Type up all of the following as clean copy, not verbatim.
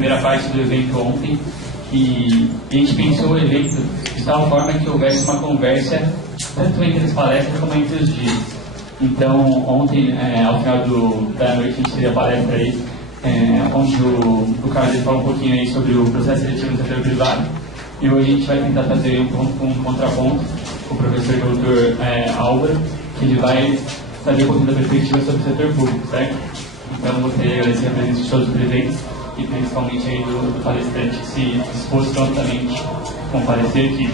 primeira parte do evento ontem, e a gente pensou o evento de tal forma que houvesse uma conversa tanto entre as palestras como entre os dias. Então, ontem, ao final da noite, a gente teve a palestra aí, onde o Carlos falou um pouquinho aí sobre o processo seletivo no setor privado, e hoje a gente vai tentar fazer um contraponto com o professor Dr. Álvaro, que ele vai fazer um pouquinho da perspectiva sobre o setor público, certo? Então, eu gostaria de agradecer a presença de todos os presentes e principalmente aí do palestrante que se dispôs prontamente a comparecer, que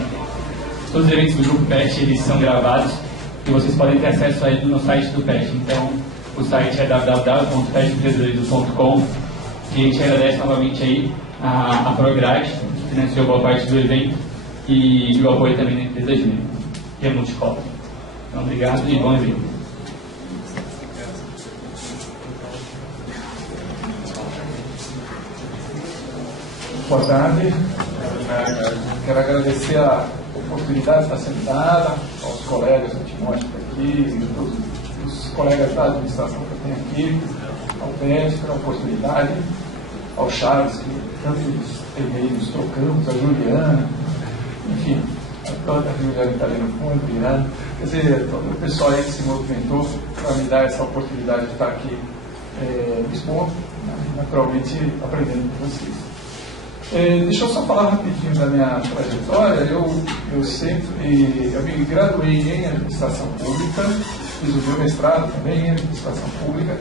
todos os eventos do Grupo PET eles são gravados e vocês podem ter acesso a ele no site do PET. Então, o site é www.petempreendedorismo.com, e a gente agradece novamente aí a Prograde, que financiou boa parte do evento, e o apoio também da empresa Gênero, que é Multicola. Então, obrigado e bom evento. Boa tarde. Quero agradecer a oportunidade de estar sentada, aos colegas do Timóteo aqui, os colegas da administração que eu tenho aqui, ao Pérez pela oportunidade, ao Charles, que tantos e-mails trocamos, a Juliana, enfim, a Juliana está ali no fundo, virando. Quer dizer, todo o pessoal aí que se movimentou para me dar essa oportunidade de estar aqui expondo, naturalmente aprendendo com vocês. Deixa eu só falar rapidinho da minha trajetória. Eu me graduei em administração pública, fiz o meu mestrado também em administração pública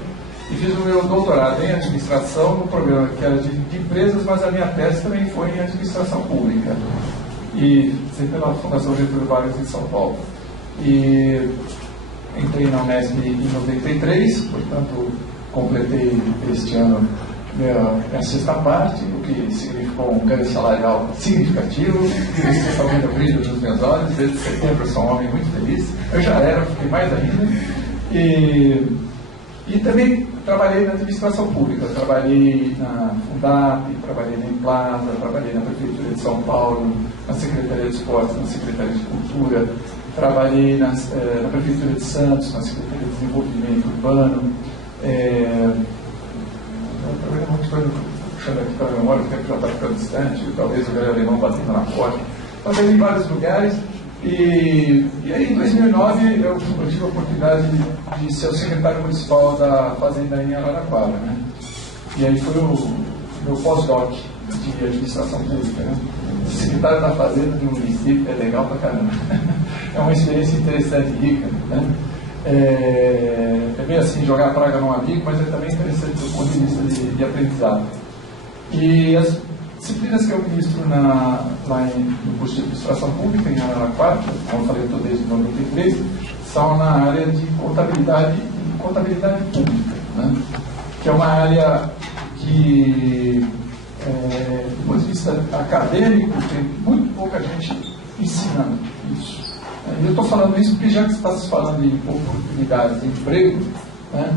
e fiz o meu doutorado em administração no programa que era de empresas, mas a minha tese também foi em administração pública, e sempre pela Fundação Getúlio Vargas em São Paulo. E entrei na Unesp em 93, portanto completei este ano minha sexta parte, o que significou um ganho salarial significativo, especialmente o brilho dos meus olhos. Desde setembro eu sou um homem muito feliz. Eu já era, fiquei mais ainda. E também trabalhei na administração pública. Trabalhei na Fundap, trabalhei na Implaza, trabalhei na Prefeitura de São Paulo, na Secretaria de Esportes, na Secretaria de Cultura, trabalhei na Prefeitura de Santos, na Secretaria de Desenvolvimento Urbano. Talvez muita coisa puxando aqui para a memória, o tempo já está ficando distante, talvez o velho alemão batendo na porta. Trabalhei em vários lugares, e aí em 2009 eu tive a oportunidade de ser o secretário municipal da Fazenda em Araraquara, né? E aí foi o meu pós-doc de administração pública, né? Secretário da Fazenda de um município é legal pra caramba. É uma experiência interessante e rica, né? É bem assim, jogar a praga num amigo, mas é também interessante do ponto de vista de aprendizado. E as disciplinas que eu ministro lá no curso de administração pública em Araraquara, como eu falei, eu estou desde 93, são na área de contabilidade e contabilidade pública, né? Que é uma área que, do ponto de vista acadêmico, tem muito pouca gente ensinando isso. Eu estou falando isso porque, já que está se falando em oportunidades de emprego, né,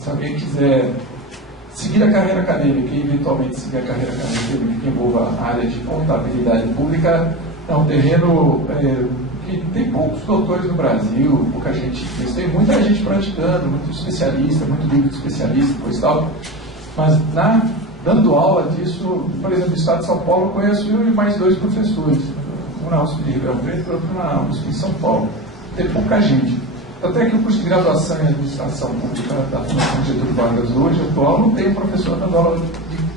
se alguém quiser seguir a carreira acadêmica e eventualmente seguir a carreira acadêmica que envolva a área de contabilidade pública, é um terreno que tem poucos doutores no Brasil, pouca gente, mas tem muita gente praticando, muito especialista, muito livro de especialista, coisa e tal, mas dando aula disso, por exemplo, no estado de São Paulo, eu conheço eu e mais 2 professores. Na USP de Ribeirão Preto e outro na USP em São Paulo. Tem pouca gente. Até que o curso de graduação em administração pública da Fundação Getúlio Vargas hoje, atual, não tem professor dando aula de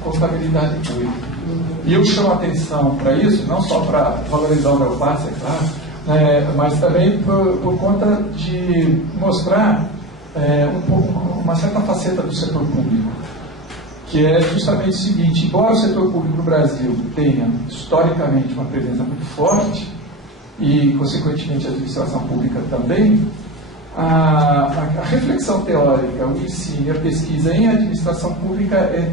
contabilidade pública. E eu chamo a atenção para isso, não só para valorizar o meu passe, é claro, mas também por conta de mostrar uma certa faceta do setor público, que é justamente o seguinte: embora o setor público no Brasil tenha historicamente uma presença muito forte e, consequentemente, a administração pública também, a reflexão teórica, o ensino e a pesquisa em administração pública é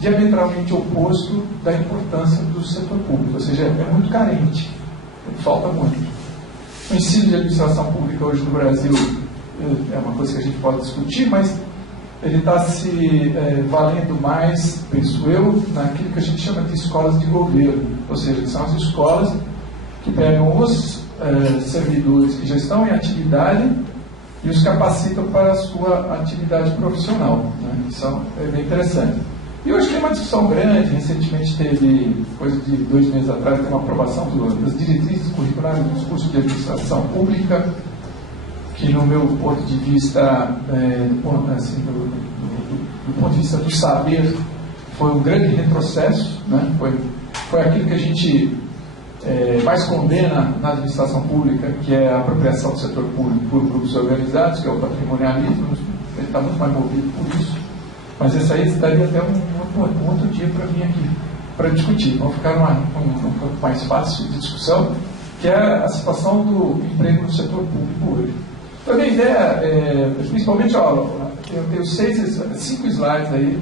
diametralmente oposto da importância do setor público, ou seja, é muito carente, falta muito. O ensino de administração pública hoje no Brasil é uma coisa que a gente pode discutir, mas ele está se valendo mais, penso eu, naquilo que a gente chama de escolas de governo, ou seja, são as escolas que pegam os servidores que já estão em atividade e os capacitam para a sua atividade profissional, né? Isso é bem interessante. E hoje tem uma discussão grande, recentemente teve, coisa de 2 meses atrás, tem uma aprovação das diretrizes curriculares dos cursos de administração pública, que no meu ponto de vista, do ponto de vista do saber, foi um grande retrocesso, né? Foi aquilo que a gente mais condena na administração pública, que é a apropriação do setor público por grupos organizados, que é o patrimonialismo. Ele está muito mais movido por isso. Mas esse aí daria até um outro dia para vir aqui, para discutir. Vamos ficar um pouco mais fácil de discussão, que é a situação do emprego no setor público hoje. Então, a minha ideia, principalmente, eu tenho 5 slides aí,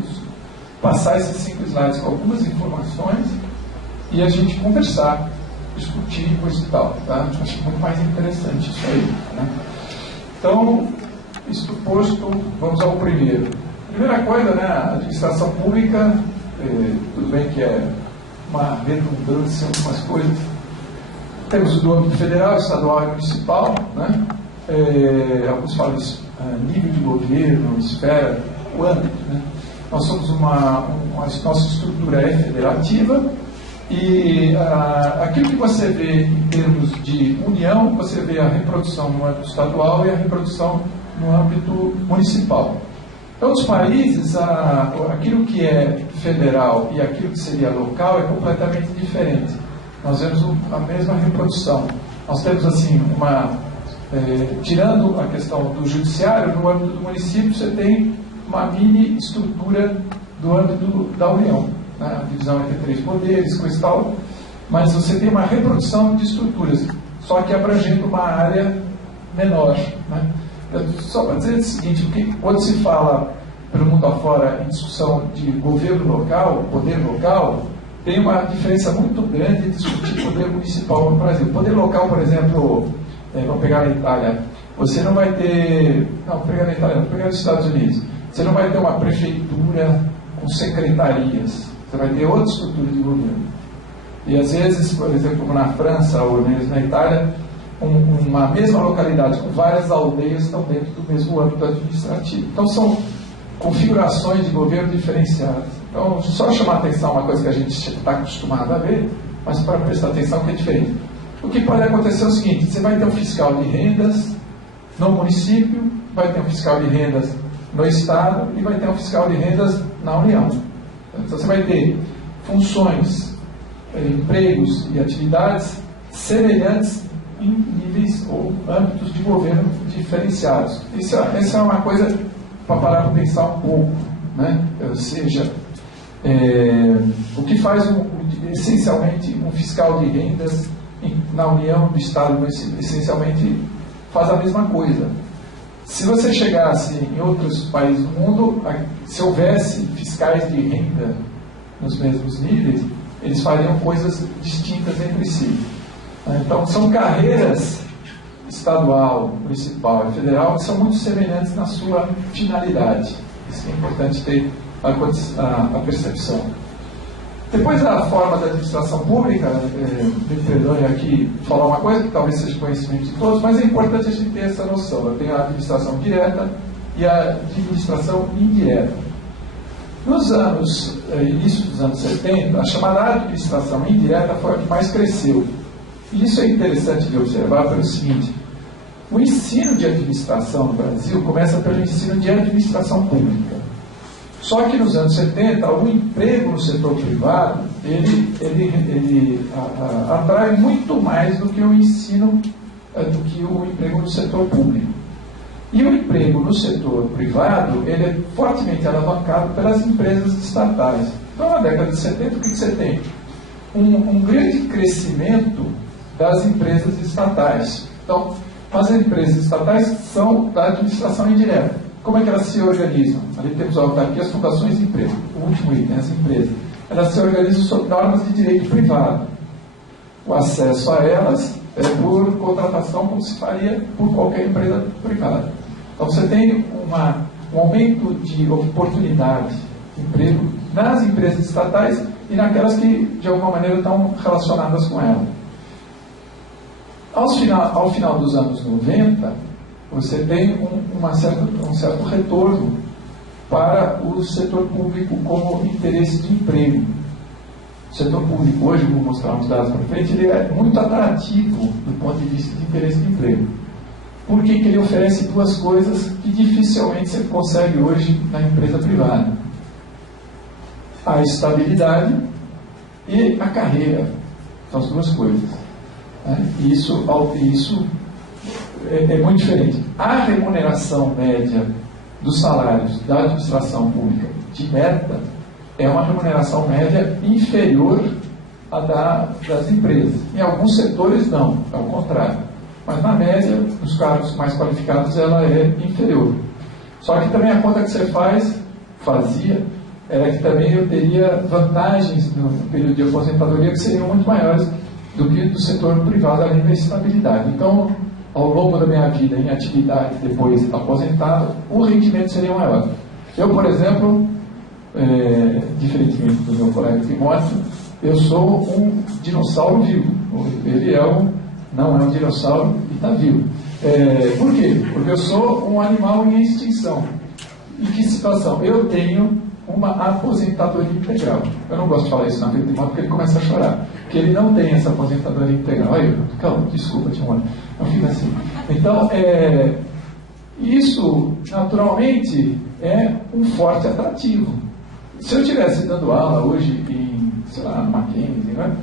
passar esses 5 slides com algumas informações e a gente conversar, discutir, coisa e tal. Tá? Acho muito mais interessante isso aí. Né? Então, isso posto, vamos ao primeiro. Primeira coisa, né, a administração pública, tudo bem que é uma redundância, algumas coisas. Temos do âmbito federal, estadual e municipal, né? Alguns falam isso, nível de governo, esfera, o âmbito. Né? Nós somos nossa estrutura é federativa e aquilo que você vê em termos de união, você vê a reprodução no âmbito estadual e a reprodução no âmbito municipal. Em outros países, aquilo que é federal e aquilo que seria local é completamente diferente. Nós vemos a mesma reprodução. Nós temos, assim, tirando a questão do judiciário, no âmbito do município, você tem uma mini estrutura do âmbito da União, né? A divisão entre 3 poderes, coisa e tal, mas você tem uma reprodução de estruturas, só que abrangendo uma área menor. Né? Só para dizer o seguinte, porque quando se fala pelo mundo afora em discussão de governo local, poder local, tem uma diferença muito grande de discutir poder municipal no Brasil. Poder local, por exemplo, vamos pegar na Itália, você não vai ter... Não, vou pegar na Itália, vou pegar nos Estados Unidos. Você não vai ter uma prefeitura com secretarias, você vai ter outra estrutura de governo. E às vezes, por exemplo, como na França ou mesmo na Itália, uma mesma localidade com várias aldeias estão dentro do mesmo âmbito administrativo. Então são configurações de governo diferenciadas. Então, só chamar atenção a uma coisa que a gente está acostumado a ver, mas para prestar atenção que é diferente. O que pode acontecer é o seguinte, você vai ter um fiscal de rendas no município, vai ter um fiscal de rendas no Estado e vai ter um fiscal de rendas na União. Então você vai ter funções, empregos e atividades semelhantes em níveis ou âmbitos de governo diferenciados. Essa é uma coisa para parar para pensar um pouco. Né? Ou seja, o que faz essencialmente um fiscal de rendas na União, do Estado, essencialmente faz a mesma coisa. Se você chegasse em outros países do mundo, se houvesse fiscais de renda nos mesmos níveis, eles fariam coisas distintas entre si. Então, são carreiras estadual, municipal e federal que são muito semelhantes na sua finalidade. Isso é importante ter a percepção. Depois, a forma da administração pública, me perdoe aqui falar uma coisa que talvez seja conhecimento de todos, mas é importante a gente ter essa noção. Eu tenho a administração direta e a administração indireta. Nos início dos anos 70, a chamada administração indireta foi a que mais cresceu. E isso é interessante de observar pelo seguinte: o ensino de administração no Brasil começa pelo ensino de administração pública. Só que nos anos 70, o emprego no setor privado, ele atrai muito mais do que o ensino, do que o emprego no setor público. E o emprego no setor privado, ele é fortemente alavancado pelas empresas estatais. Então, na década de 70, o que você tem? Um grande crescimento das empresas estatais. Então, as empresas estatais são da administração indireta. Como é que elas se organizam? Ali temos a autarquia, as fundações de emprego. O último item, as empresas. Elas se organizam sob normas de direito privado. O acesso a elas é por contratação, como se faria por qualquer empresa privada. Então você tem um aumento de oportunidade de emprego nas empresas estatais e naquelas que, de alguma maneira, estão relacionadas com ela. Ao final dos anos 90, você tem um certo retorno para o setor público como interesse de emprego. O setor público hoje, vou mostrar uns dados para frente, ele é muito atrativo do ponto de vista de interesse de emprego. Por que ele oferece duas coisas que dificilmente você consegue hoje na empresa privada? A estabilidade e a carreira. São as duas coisas. Isso é muito diferente. A remuneração média dos salários da administração pública direta é uma remuneração média inferior à das empresas. Em alguns setores não, é o contrário. Mas na média, nos cargos mais qualificados, ela é inferior. Só que também a conta que você fazia, era que também eu teria vantagens no período de aposentadoria que seriam muito maiores do que do setor privado, além da estabilidade. Então, ao longo da minha vida em atividade, depois aposentado, o rendimento seria maior. Eu, por exemplo, diferentemente do meu colega Timóteo, eu sou um dinossauro vivo. Ele não é um dinossauro e está vivo. Por quê? Porque eu sou um animal em extinção. Em que situação? Eu tenho uma aposentadoria integral. Eu não gosto de falar isso na vida de Timóteo porque ele começa a chorar. Porque ele não tem essa aposentadoria integral. Calma, desculpa, Timóteo. Não fica assim. Então, isso, naturalmente, é um forte atrativo. Se eu estivesse dando aula hoje em, sei lá, Mackenzie, né?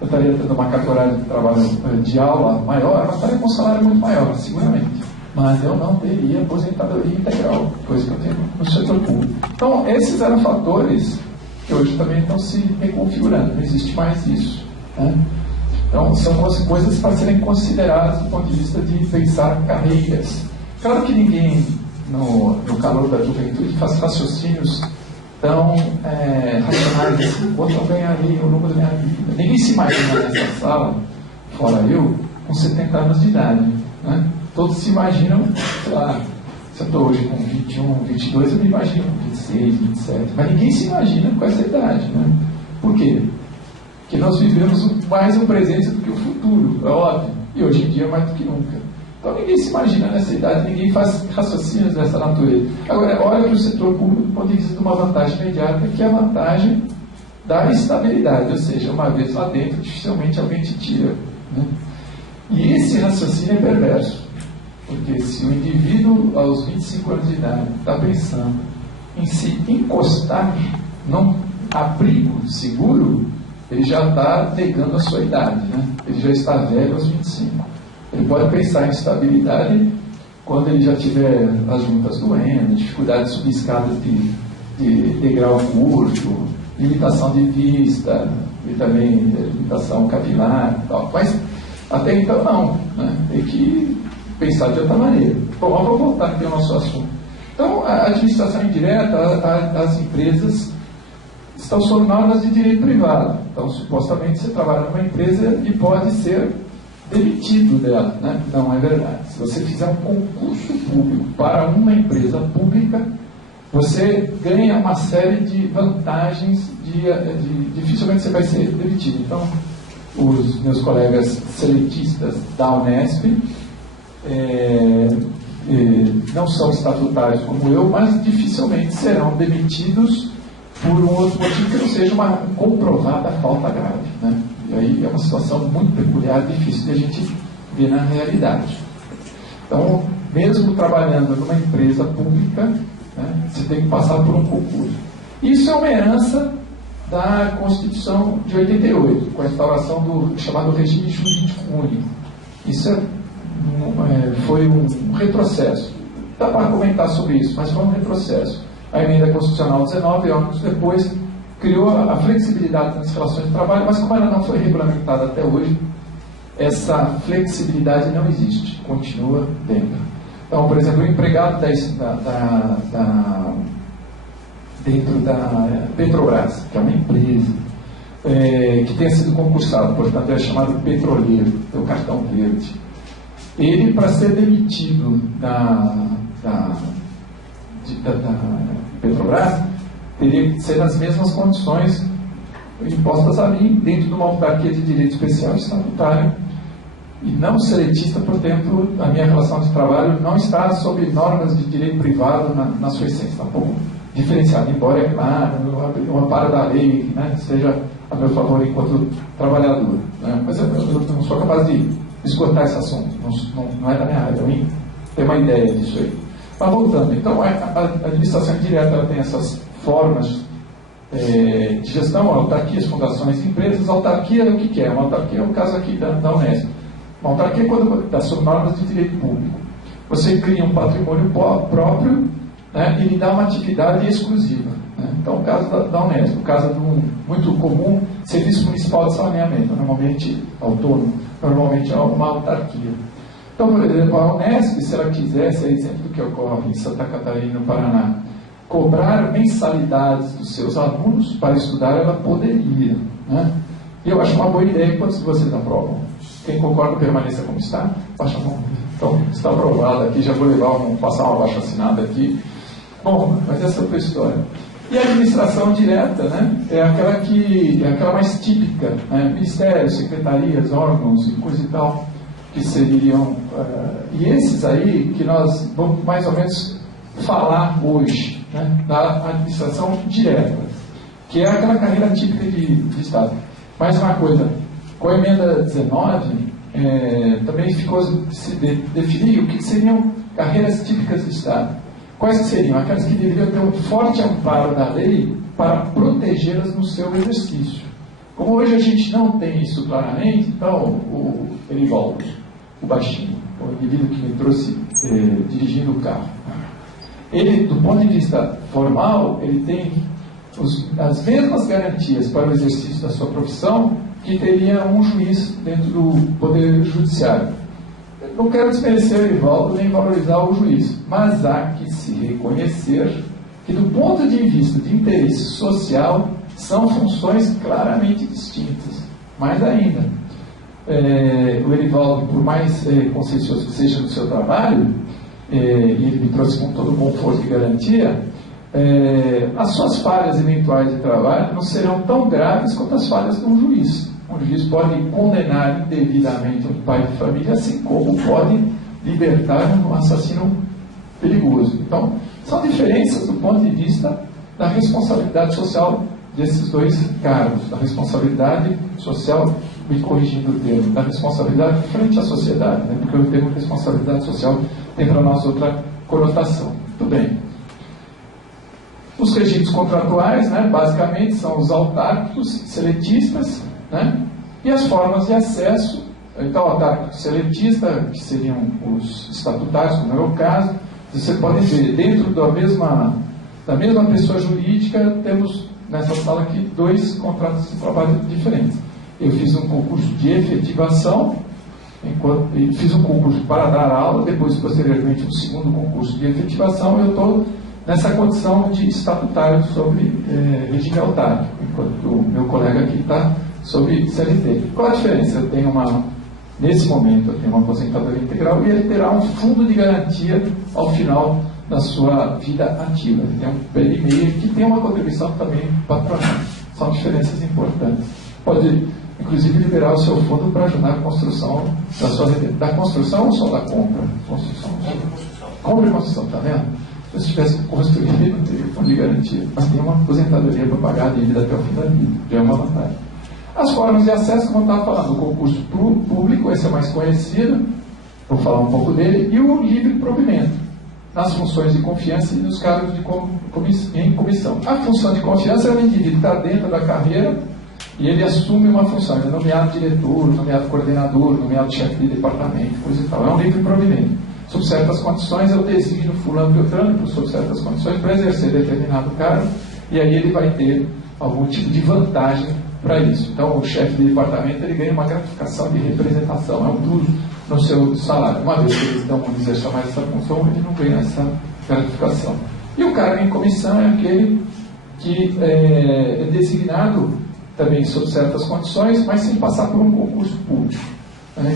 Eu estaria tendo uma carga horária de trabalho de aula maior, mas estaria com um salário muito maior, seguramente. Mas eu não teria aposentadoria integral, coisa que eu tenho no setor público. Então, esses eram fatores que hoje também estão se reconfigurando, não existe mais isso. Né? Então, são coisas para serem consideradas do ponto de vista de pensar carreiras. Claro que ninguém, no calor da juventude, faz raciocínios tão racionais assim, eu ganharia ao longo da minha vida. Ninguém se imagina nessa sala, fora eu, com 70 anos de idade. Né? Todos se imaginam, sei lá, se eu estou hoje com 21, 22, eu me imagino com 26, 27, mas ninguém se imagina com essa idade. Né? Por quê? Porque nós vivemos mais o presente do que o futuro, é óbvio, e hoje em dia mais do que nunca. Então ninguém se imagina nessa idade, ninguém faz raciocínios dessa natureza. Agora, olha para o setor público do ponto de vista de uma vantagem imediata, que é a vantagem da estabilidade, ou seja, uma vez lá dentro, dificilmente alguém te tira. Né? E esse raciocínio é perverso, porque se o indivíduo, aos 25 anos de idade, está pensando em se encostar num abrigo seguro, ele já está negando a sua idade, né? Ele já está velho aos 25. Ele pode pensar em estabilidade quando ele já tiver as juntas doendo, dificuldade de subir escadas de degrau curto, limitação de vista, e também limitação capilar e tal. Mas até então não, né? Tem que pensar de outra maneira. Bom, vamos voltar aqui ao nosso assunto. Então, a administração indireta, as empresas estão sob normas de direito privado. Então, supostamente, você trabalha numa empresa e pode ser demitido dela, né? Não é verdade. Se você fizer um concurso público para uma empresa pública, você ganha uma série de vantagens, dificilmente você vai ser demitido. Então, os meus colegas seletistas da Unesp não são estatutários como eu, mas dificilmente serão demitidos por um outro motivo que não seja uma comprovada falta grave, né? E aí é uma situação muito peculiar, difícil de a gente ver na realidade. Então, mesmo trabalhando numa empresa pública, né, você tem que passar por um concurso. Isso é uma herança da Constituição de 88, com a instauração do chamado regime jurídico único. Isso foi um retrocesso. Dá para comentar sobre isso, mas foi um retrocesso. A emenda constitucional 19 anos depois criou a flexibilidade nas relações de trabalho, mas como ela não foi regulamentada até hoje, essa flexibilidade não existe, continua dentro. Então, por exemplo, o empregado dentro da Petrobras, que é uma empresa que tenha sido concursado, portanto é chamado petroleiro, tem o cartão verde. Ele, para ser demitido da Petrobras, teria que ser nas mesmas condições impostas a mim, dentro de uma autarquia de direito especial estatutário, e não seletista, portanto, a minha relação de trabalho não está sob normas de direito privado na sua essência, tampouco diferenciado, embora, é claro, o amparo da lei, né, seja a meu favor enquanto trabalhador. Né? Mas eu não sou capaz de esgotar esse assunto, não é da minha área, eu tenho uma ideia disso aí. Mas voltando, então a administração indireta ela tem essas formas de gestão, autarquias, fundações, empresas. Autarquia é o que é? Uma autarquia é o caso aqui da Unesp. Uma autarquia é quando está sob normas de direito público. Você cria um patrimônio próprio, né, e lhe dá uma atividade exclusiva. Né? Então, o caso da Unesp, o caso de um muito comum Serviço Municipal de Saneamento, normalmente autônomo, normalmente é uma autarquia. Então, por exemplo, a Unesp, se ela quisesse, é exemplo do que ocorre em Santa Catarina, no Paraná, cobrar mensalidades dos seus alunos para estudar, ela poderia. Né? E eu acho uma boa ideia. Quantos de vocês aprovam? Quem concorda, permaneça como está? Baixa a mão. Então, está aprovado aqui, já vou passar uma baixa assinada aqui. Bom, mas essa é outra história. E a administração direta, né, é aquela mais típica, né, ministérios, secretarias, órgãos e coisa e tal, que seriam, e esses aí que nós vamos mais ou menos falar hoje, né, da administração direta, que é aquela carreira típica de Estado. Mais uma coisa, com a emenda 19, também ficou se definir o que seriam carreiras típicas de Estado. Quais seriam? Aquelas que deveriam ter um forte amparo da lei para protegê-las no seu exercício. Como hoje a gente não tem isso claramente, então o Erivaldo, o baixinho, o indivíduo que me trouxe dirigindo o carro, ele, do ponto de vista formal, ele tem as mesmas garantias para o exercício da sua profissão que teria um juiz dentro do Poder Judiciário. Eu não quero desmerecer o Erivaldo nem valorizar o juiz, mas há que se reconhecer que, do ponto de vista de interesse social, são funções claramente distintas. Mais ainda, o Erivaldo, por mais consciencioso que seja no seu trabalho, e ele me trouxe com todo o conforto e garantia, as suas falhas eventuais de trabalho não serão tão graves quanto as falhas de um juiz. Um juiz pode condenar indevidamente um pai de família, assim como pode libertar um assassino perigoso. Então, são diferenças do ponto de vista da responsabilidade social desses dois cargos, da responsabilidade social, me corrigindo o termo, da responsabilidade frente à sociedade, né? Porque o termo responsabilidade social tem para nós outra conotação. Muito bem. Os regimes contratuais, né, basicamente, são os autárquicos, seletistas, né, e as formas de acesso. Então, o autárquico seletista, que seriam os estatutários, como é o caso, você pode ver, dentro da mesma pessoa jurídica, temos nessa sala aqui 2 contratos de trabalho diferentes. Eu fiz um concurso de efetivação, fiz um concurso para dar aula, depois, posteriormente, um segundo concurso de efetivação, e eu estou nessa condição de estatutário sobre regime autárquico, enquanto o meu colega aqui está sobre CLT. Qual a diferença? Nesse momento, eu tenho uma aposentadoria integral e ele terá um fundo de garantia ao final da sua vida ativa. Ele tem um PL&E que tem uma contribuição também patronal. São diferenças importantes. Pode, inclusive, liberar o seu fundo para ajudar a construção da construção ou só da compra? Construção. Compra e construção, está vendo? Se eu tivesse construído, não teria fundo de garantia. Mas tem uma aposentadoria para pagar a dívida até o fim da vida. Já é uma vantagem. As formas de acesso, como eu estava falando, o concurso público, esse é mais conhecido, vou falar um pouco dele, e o livre provimento, nas funções de confiança e nos cargos em comissão. A função de confiança é o indivíduo que está dentro da carreira e ele assume uma função, ele é nomeado diretor, nomeado coordenador, nomeado chefe de departamento, coisa e tal. É um livre provimento. Sob certas condições, eu designo fulano beltrano, sob certas condições, para exercer determinado cargo, e aí ele vai ter algum tipo de vantagem para isso. Então, o chefe de departamento ele ganha uma gratificação de representação, é um plus no seu salário. Uma vez que eles não exerçam mais essa função, ele não ganha essa gratificação. E o cargo em comissão é aquele que é designado também sob certas condições, mas sem passar por um concurso público.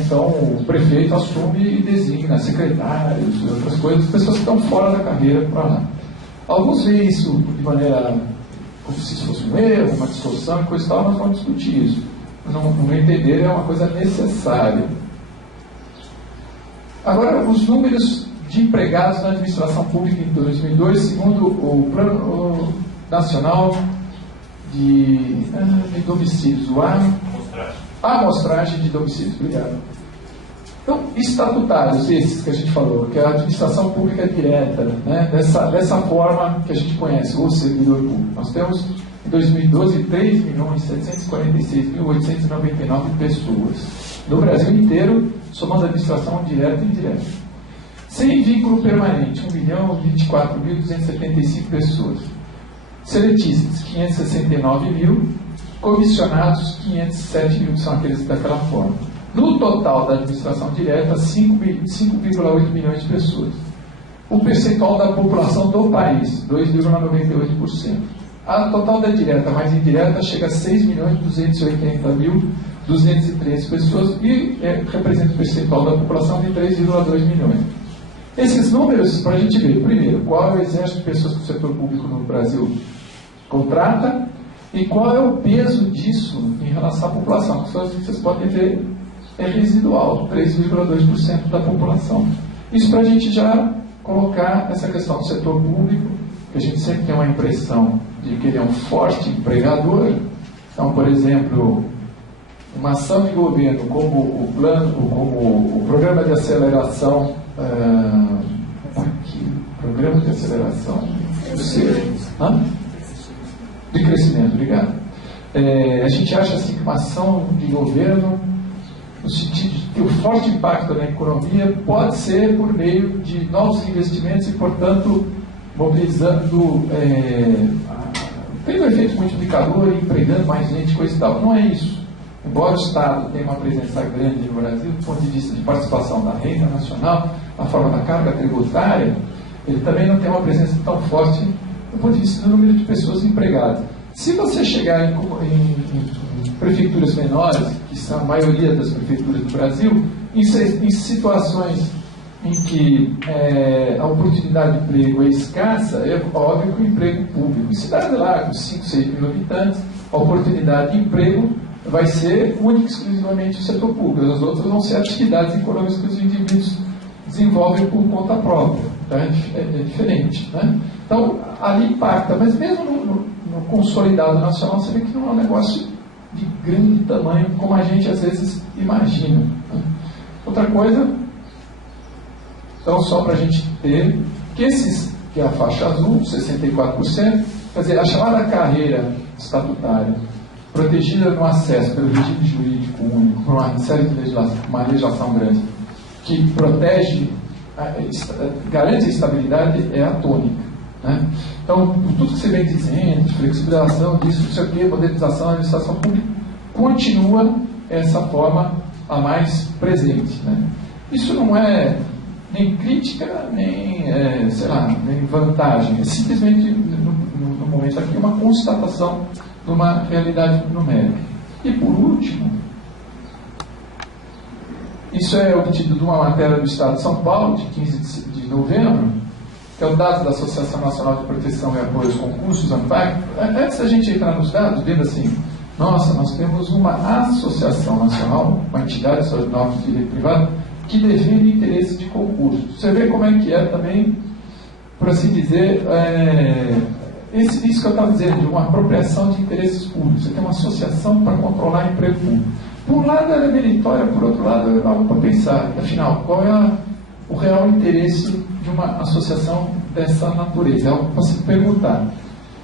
Então, o prefeito assume e designa secretários e outras coisas, pessoas que estão fora da carreira para lá. Alguns veem isso de maneira como se fosse um erro, uma distorção e coisa e tal, nós vamos discutir isso. No meu entender, é uma coisa necessária. Agora, os números de empregados na administração pública em 2002, segundo o Plano Nacional de Domicílios, a amostragem de domicílios. Obrigado. Então, estatutários, esses que a gente falou, que é a administração pública direta, né, dessa forma que a gente conhece, o servidor público. Nós temos, em 2012, 3.746.899 pessoas no Brasil inteiro, somando a administração direta e indireta. Sem vínculo permanente, 1.024.275 pessoas. Seletistas, 569.000. Comissionados, 507.000, que são aqueles daquela forma. No total da administração direta, 5,8 milhões de pessoas. O percentual da população do país, 2,98%. A total da direta mais indireta chega a 6.280.213 pessoas e representa o percentual da população de 3,2 milhões. Esses números, para a gente ver, primeiro, qual é o exército de pessoas que o setor público no Brasil contrata e qual é o peso disso em relação à população. Vocês podem ver, é residual, 3,2% da população. Isso para a gente já colocar essa questão do setor público, que a gente sempre tem uma impressão de que ele é um forte empregador. Então, por exemplo, uma ação de governo como o programa de aceleração, programa de aceleração de crescimento, obrigado. A gente acha assim que uma ação de governo, no sentido de ter um forte impacto na economia, pode ser por meio de novos investimentos e, portanto, mobilizando, tendo um efeito multiplicador e empregando mais gente, coisa e tal. Não é isso. Embora o Estado tenha uma presença grande no Brasil, do ponto de vista de participação da renda nacional, a forma da carga tributária, ele também não tem uma presença tão forte do ponto de vista do número de pessoas empregadas. Se você chegar em prefeituras menores, que são a maioria das prefeituras do Brasil, em situações em que a oportunidade de emprego é escassa, é óbvio que o emprego público, em cidades lá com 5, 6 mil habitantes, a oportunidade de emprego vai ser única e exclusivamente o setor público. As outras vão ser atividades econômicas que os indivíduos desenvolvem por conta própria. Então é diferente, né? Então, ali impacta, mas mesmo no consolidado nacional, você vê que não é um negócio de grande tamanho, como a gente às vezes imagina, né? Outra coisa, então, só para a gente ter, que é a faixa azul, 64%, quer dizer, a chamada carreira estatutária, protegida no acesso pelo regime jurídico único, por uma série de uma legislação grande, que protege, garante a estabilidade, é a tônica, né? Então, por tudo que você vem dizendo, flexibilização disso, não sei o quê, modernização da administração pública, continua essa forma a mais presente, né? Isso não é nem crítica, nem, nem vantagem, é simplesmente, no momento aqui, uma constatação de uma realidade numérica. E, por último, isso é obtido de uma matéria do Estado de São Paulo, de 15 de novembro, que é o dado da Associação Nacional de Proteção e Apoio aos Concursos, ANPAC. Antes da gente entrar nos dados, vendo assim, nossa, nós temos uma associação nacional, uma entidade nacional de direito privado, que defende interesse de concurso. Você vê como é que é também, por assim dizer, isso que eu estava dizendo, de uma apropriação de interesses públicos. Você tem uma associação para controlar emprego público. Por um lado ela é meritória, por outro lado é algo para pensar. Afinal, qual é o real interesse de uma associação dessa natureza? É algo para se perguntar.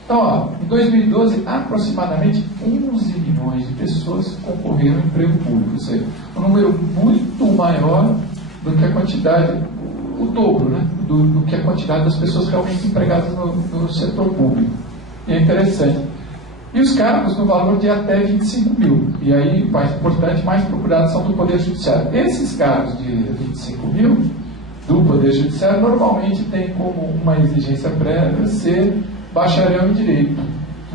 Então, em 2012, aproximadamente 11 milhões de pessoas concorreram ao emprego público. Ou seja, um número muito maior do que a quantidade, o dobro, né, do que a quantidade das pessoas realmente empregadas no setor público. E é interessante. E os cargos no valor de até 25 mil. E aí, mais importante, mais procurados são do Poder Judiciário. Esses cargos de 25 mil do Poder Judiciário normalmente tem como uma exigência prévia ser bacharel em Direito.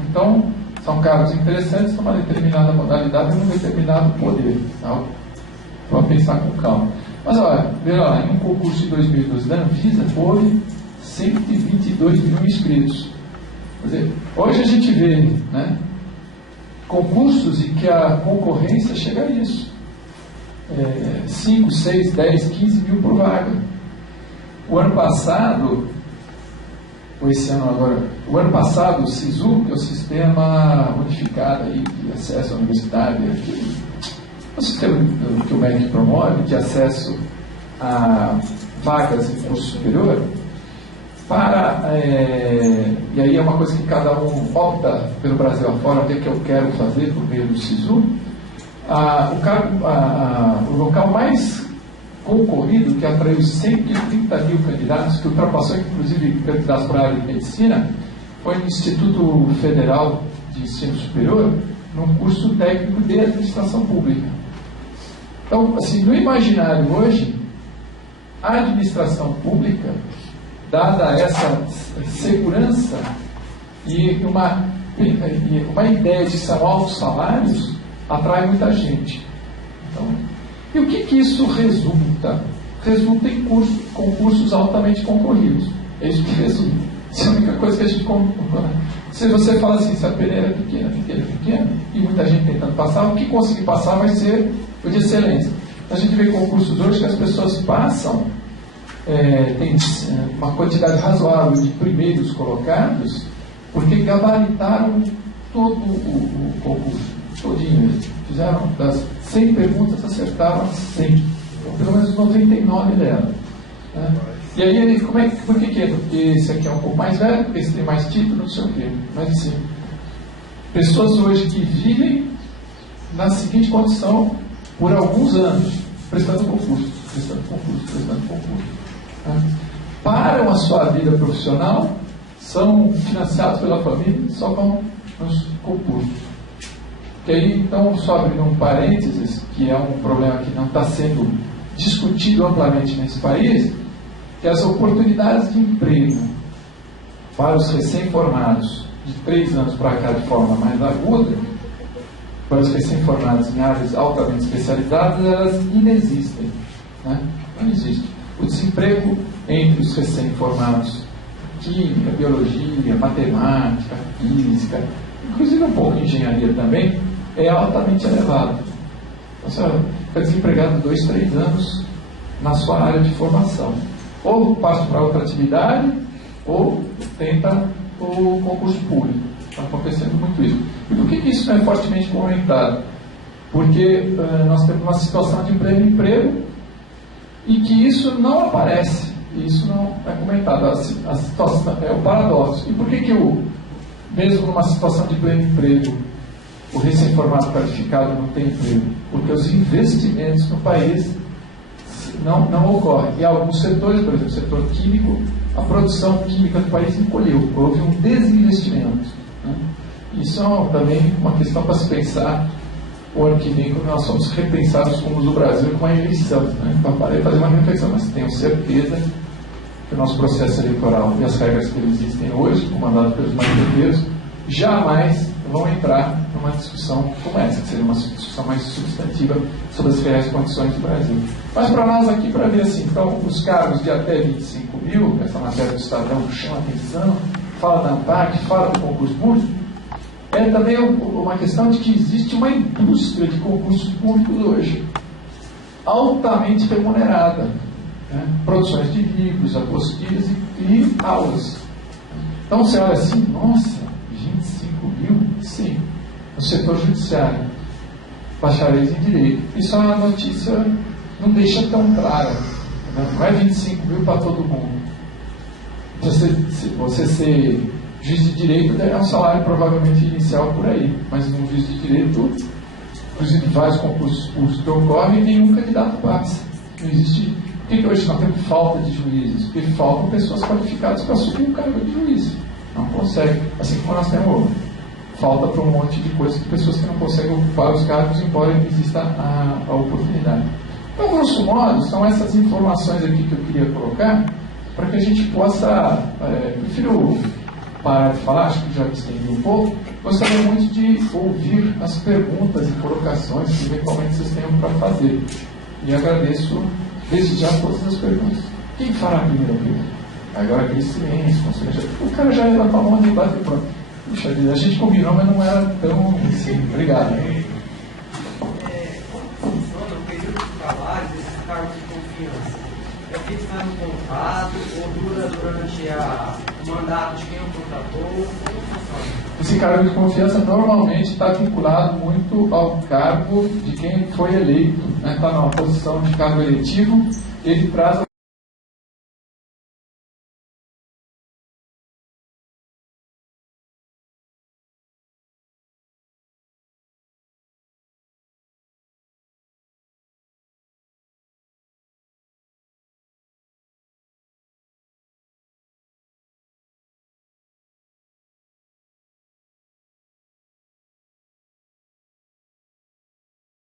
Então, são cargos interessantes numa determinada modalidade e num determinado poder. Então, vamos pensar com calma. Mas olha, veja lá, em um concurso de 2012 da Anvisa, houve 122 mil inscritos. Quer dizer, hoje a gente vê, né, concursos em que a concorrência chega a isso. 5, 6, 10, 15 mil por vaga. O ano passado, ou esse ano agora, o ano passado, o SISU, que é o Sistema Unificado aí de Acesso à Universidade, o sistema que o MEC promove, de acesso a vagas em curso superior, e aí é uma coisa que cada um opta pelo Brasil afora, o que é que eu quero fazer por meio do SISU. O local mais concorrido, que atraiu 130 mil candidatos, que ultrapassou inclusive candidatos para a área de medicina, foi no Instituto Federal de Ensino Superior, num curso técnico de administração pública. Então, assim, no imaginário hoje, a administração pública, dada essa segurança e uma ideia de que são altos salários, atrai muita gente. Então, e o que isso resulta? Resulta em concursos altamente concorridos. É isso que resulta. Isso é a única coisa que a gente compra. Se você fala assim, se a peneira é pequena, e muita gente tentando passar, o que conseguir passar vai ser o de excelência. A gente vê concursos hoje que as pessoas passam, tem uma quantidade razoável de primeiros colocados, porque gabaritaram todo o concurso, todinho. Fizeram das 100 perguntas, acertaram 100, ou pelo menos 99 delas. Né? E aí, por que é? Porque esse aqui é um pouco mais velho, porque esse tem mais título, não sei o quê. Mas assim, pessoas hoje que vivem na seguinte condição por alguns anos, prestando concurso. Né? Param a sua vida profissional, são financiados pela família, só vão nos concursos. Que aí, então, só abrindo um parênteses, que é um problema que não está sendo discutido amplamente nesse país, que as oportunidades de emprego para os recém-formados de 3 anos para cá de forma mais aguda, para os recém-formados em áreas altamente especializadas, elas inexistem. Né? Não existe. O desemprego entre os recém-formados, química, biologia, matemática, física, inclusive um pouco de engenharia também, é altamente elevado. Você está desempregado 2, 3 anos na sua área de formação. Ou passa para outra atividade, ou tenta o concurso público. Está acontecendo muito isso. E por que isso não é fortemente comentado? Porque nós temos uma situação de emprego e que isso não aparece, isso não é comentado. A situação é o paradoxo. E por que mesmo numa situação de pleno emprego, o recém-formado qualificado não tem emprego? Porque os investimentos no país não ocorrem. Em alguns setores, por exemplo, o setor químico, a produção química do país encolheu, houve um desinvestimento. Né? Isso é também uma questão para se pensar o ano que vem, quando nós somos repensados como do Brasil com a eleição. Né? Então, parei de fazer uma reflexão, mas tenho certeza que o nosso processo eleitoral e as regras que existem hoje, comandadas pelos marqueteiros, jamais vão entrar numa discussão como essa, que seria uma discussão mais substantiva sobre as reais condições do Brasil. Mas para nós aqui, para ver assim, então, os cargos de até 25 mil, essa matéria do Estadão chama atenção, fala da ANTAC, fala do concurso público, é também uma questão de que existe uma indústria de concursos públicos hoje, altamente remunerada. Né? Produções de livros, apostilas e aulas. Então você olha assim, nossa, 25 mil? Sim. No setor judiciário, bacharéis em direito. Isso é uma notícia, não deixa tão clara. Né? Não é 25 mil para todo mundo. Você ser juiz de direito é um salário provavelmente inicial por aí, mas no juiz de direito, inclusive vários concursos públicos que ocorrem, nenhum candidato passa. Não existe. Por que hoje nós temos falta de juízes? Porque faltam pessoas qualificadas para assumir o cargo de juiz. Não consegue. Assim como nós temos falta para um monte de coisas de pessoas que não conseguem ocupar os cargos, embora exista a oportunidade. Então, grosso modo, são essas informações aqui que eu queria colocar para que a gente possa, prefiro parar de falar, acho que já me estendi um pouco, gostaria muito de ouvir as perguntas e colocações que eventualmente vocês tenham para fazer. E agradeço desde já todas as perguntas. Quem fará a primeira pergunta? Agora aquele silêncio, o cara já ia levantar a mão e bater pronto. Puxa vida, a gente combinou, mas não era tão assim. Obrigado. Como funciona o período de trabalho desses cargos de confiança? É que está no contrato ou dura durante o mandato de quem o contratou? Esse cargo de confiança normalmente está vinculado muito ao cargo de quem foi eleito, né? Está numa posição de cargo eletivo, ele traz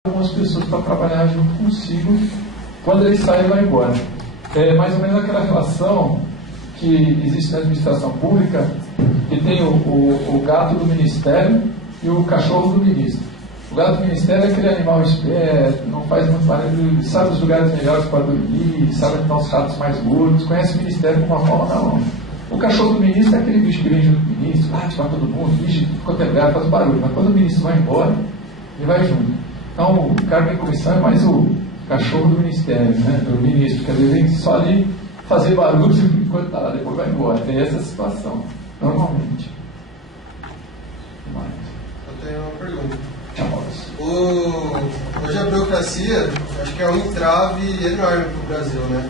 algumas pessoas para trabalhar junto consigo quando ele sai e vai embora. É mais ou menos aquela relação que existe na administração pública, que tem o gato do ministério e o cachorro do ministro. O gato do ministério é aquele animal esperto, não faz muito barulho, sabe os lugares melhores para dormir, sabe onde estão os ratos mais gordos, conhece o ministério com uma palma na mão. O cachorro do ministro é aquele bicho que vem junto com o ministro, bate para todo mundo, bicho de qualquer lugar, faz barulho, mas quando o ministro vai embora, ele vai junto. Então, o cargo de comissão é mais o cachorro do ministério, né, do ministro, que às vezes vem só ali fazer barulho enquanto está lá, depois vai embora. Tem essa situação, normalmente. Eu tenho uma pergunta. Hoje a burocracia, acho que é um entrave enorme para o Brasil, né?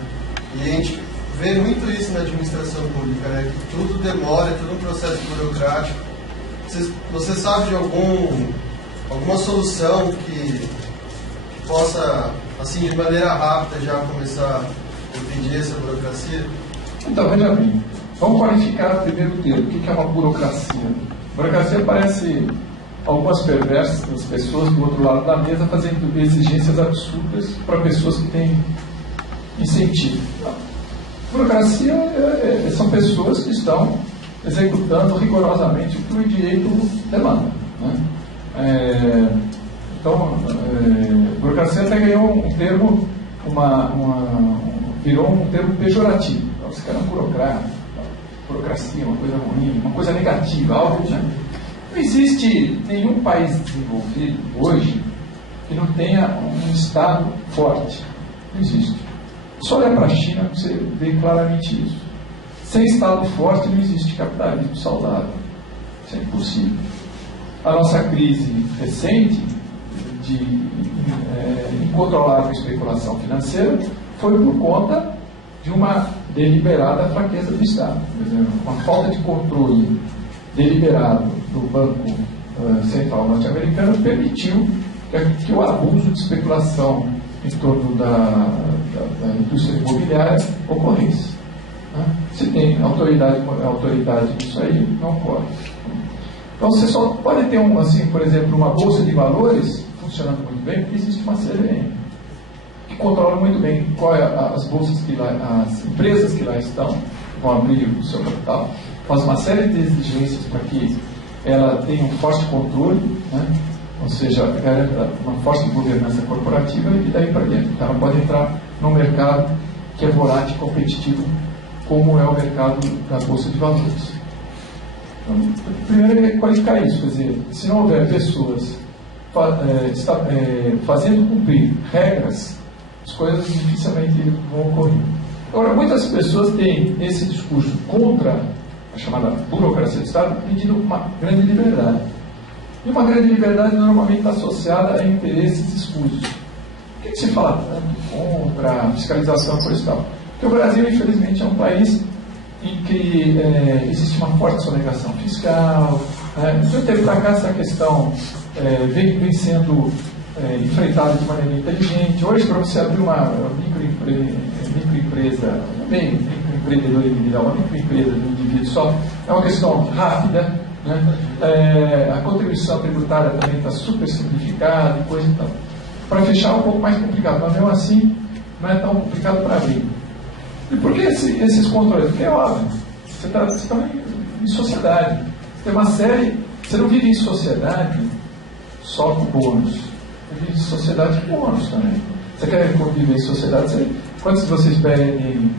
E a gente vê muito isso na administração pública, né? Que tudo demora, é tudo um processo burocrático. Você sabe de alguma solução que possa, assim, de maneira rápida já começar a impedir essa burocracia? Então, veja bem, vamos qualificar primeiro o termo. O que é uma burocracia? Burocracia parece algumas perversas pessoas do outro lado da mesa fazendo exigências absurdas para pessoas que têm incentivo. Burocracia são pessoas que estão executando rigorosamente o que o direito demanda, né? Burocracia até ganhou um termo, virou um termo pejorativo. Você quer um burocrata, burocracia, uma coisa ruim, uma coisa negativa, algo, né? Não existe nenhum país desenvolvido hoje que não tenha um Estado forte. Não existe. Só olhar para a China que você vê claramente isso. Sem Estado forte não existe capitalismo saudável. Isso é impossível. A nossa crise recente de incontrolável especulação financeira foi por conta de uma deliberada fraqueza do Estado. Por exemplo, uma falta de controle deliberado do Banco Central norte-americano permitiu que o abuso de especulação em torno da indústria imobiliária ocorresse. Né? Se tem autoridade nisso aí, não ocorre. Então você só pode ter, por exemplo, uma bolsa de valores funcionando muito bem, porque existe uma CVM que controla muito bem qual é as bolsas as empresas que lá estão, vão abrir o seu capital, faz uma série de exigências para que ela tenha um forte controle, né? Ou seja, uma forte governança corporativa e daí para dentro. Ela pode entrar num mercado que é volátil e competitivo, como é o mercado da bolsa de valores. Então, primeiro é qualificar isso, quer dizer, se não houver pessoas fazendo cumprir regras, as coisas dificilmente vão ocorrer. Agora, muitas pessoas têm esse discurso contra a chamada burocracia do Estado, pedindo uma grande liberdade. E uma grande liberdade normalmente está associada a interesses escusos. Por que se fala tanto contra a fiscalização florestal? Porque o Brasil, infelizmente, é um país em que existe uma forte sonegação fiscal. De um tempo para cá, essa questão vem sendo enfrentada de maneira inteligente. Hoje, para você abrir uma microempresa, microempreendedor individual, uma microempresa do indivíduo só, é uma questão rápida, né? A contribuição tributária também está super simplificada e coisa e tal. Para fechar é um pouco mais complicado, mas mesmo assim não é tão complicado para abrir. E por que esses controles? Porque é óbvio, você está em sociedade. Tem uma série, você não vive em sociedade só com bônus, você vive em sociedade com bônus também. Você quer viver em sociedade, quantos de vocês pedem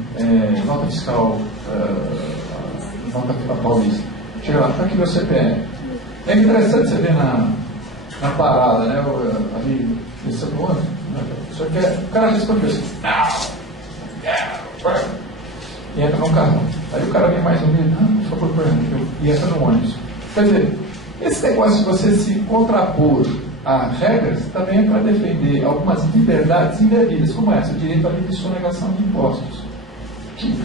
nota fiscal, nota paulista? Chega lá, está aqui meu CPF. É interessante você ver na parada, né? Ali, nesse ano, o cara respondeu assim, não, e entra no carro. Aí o cara vem mais humilde, por favor, e entra no ônibus. Quer dizer, esse negócio de você se contrapor a regras também é para defender algumas liberdades indevidas, como essa, o direito à livre sonegação de impostos. Que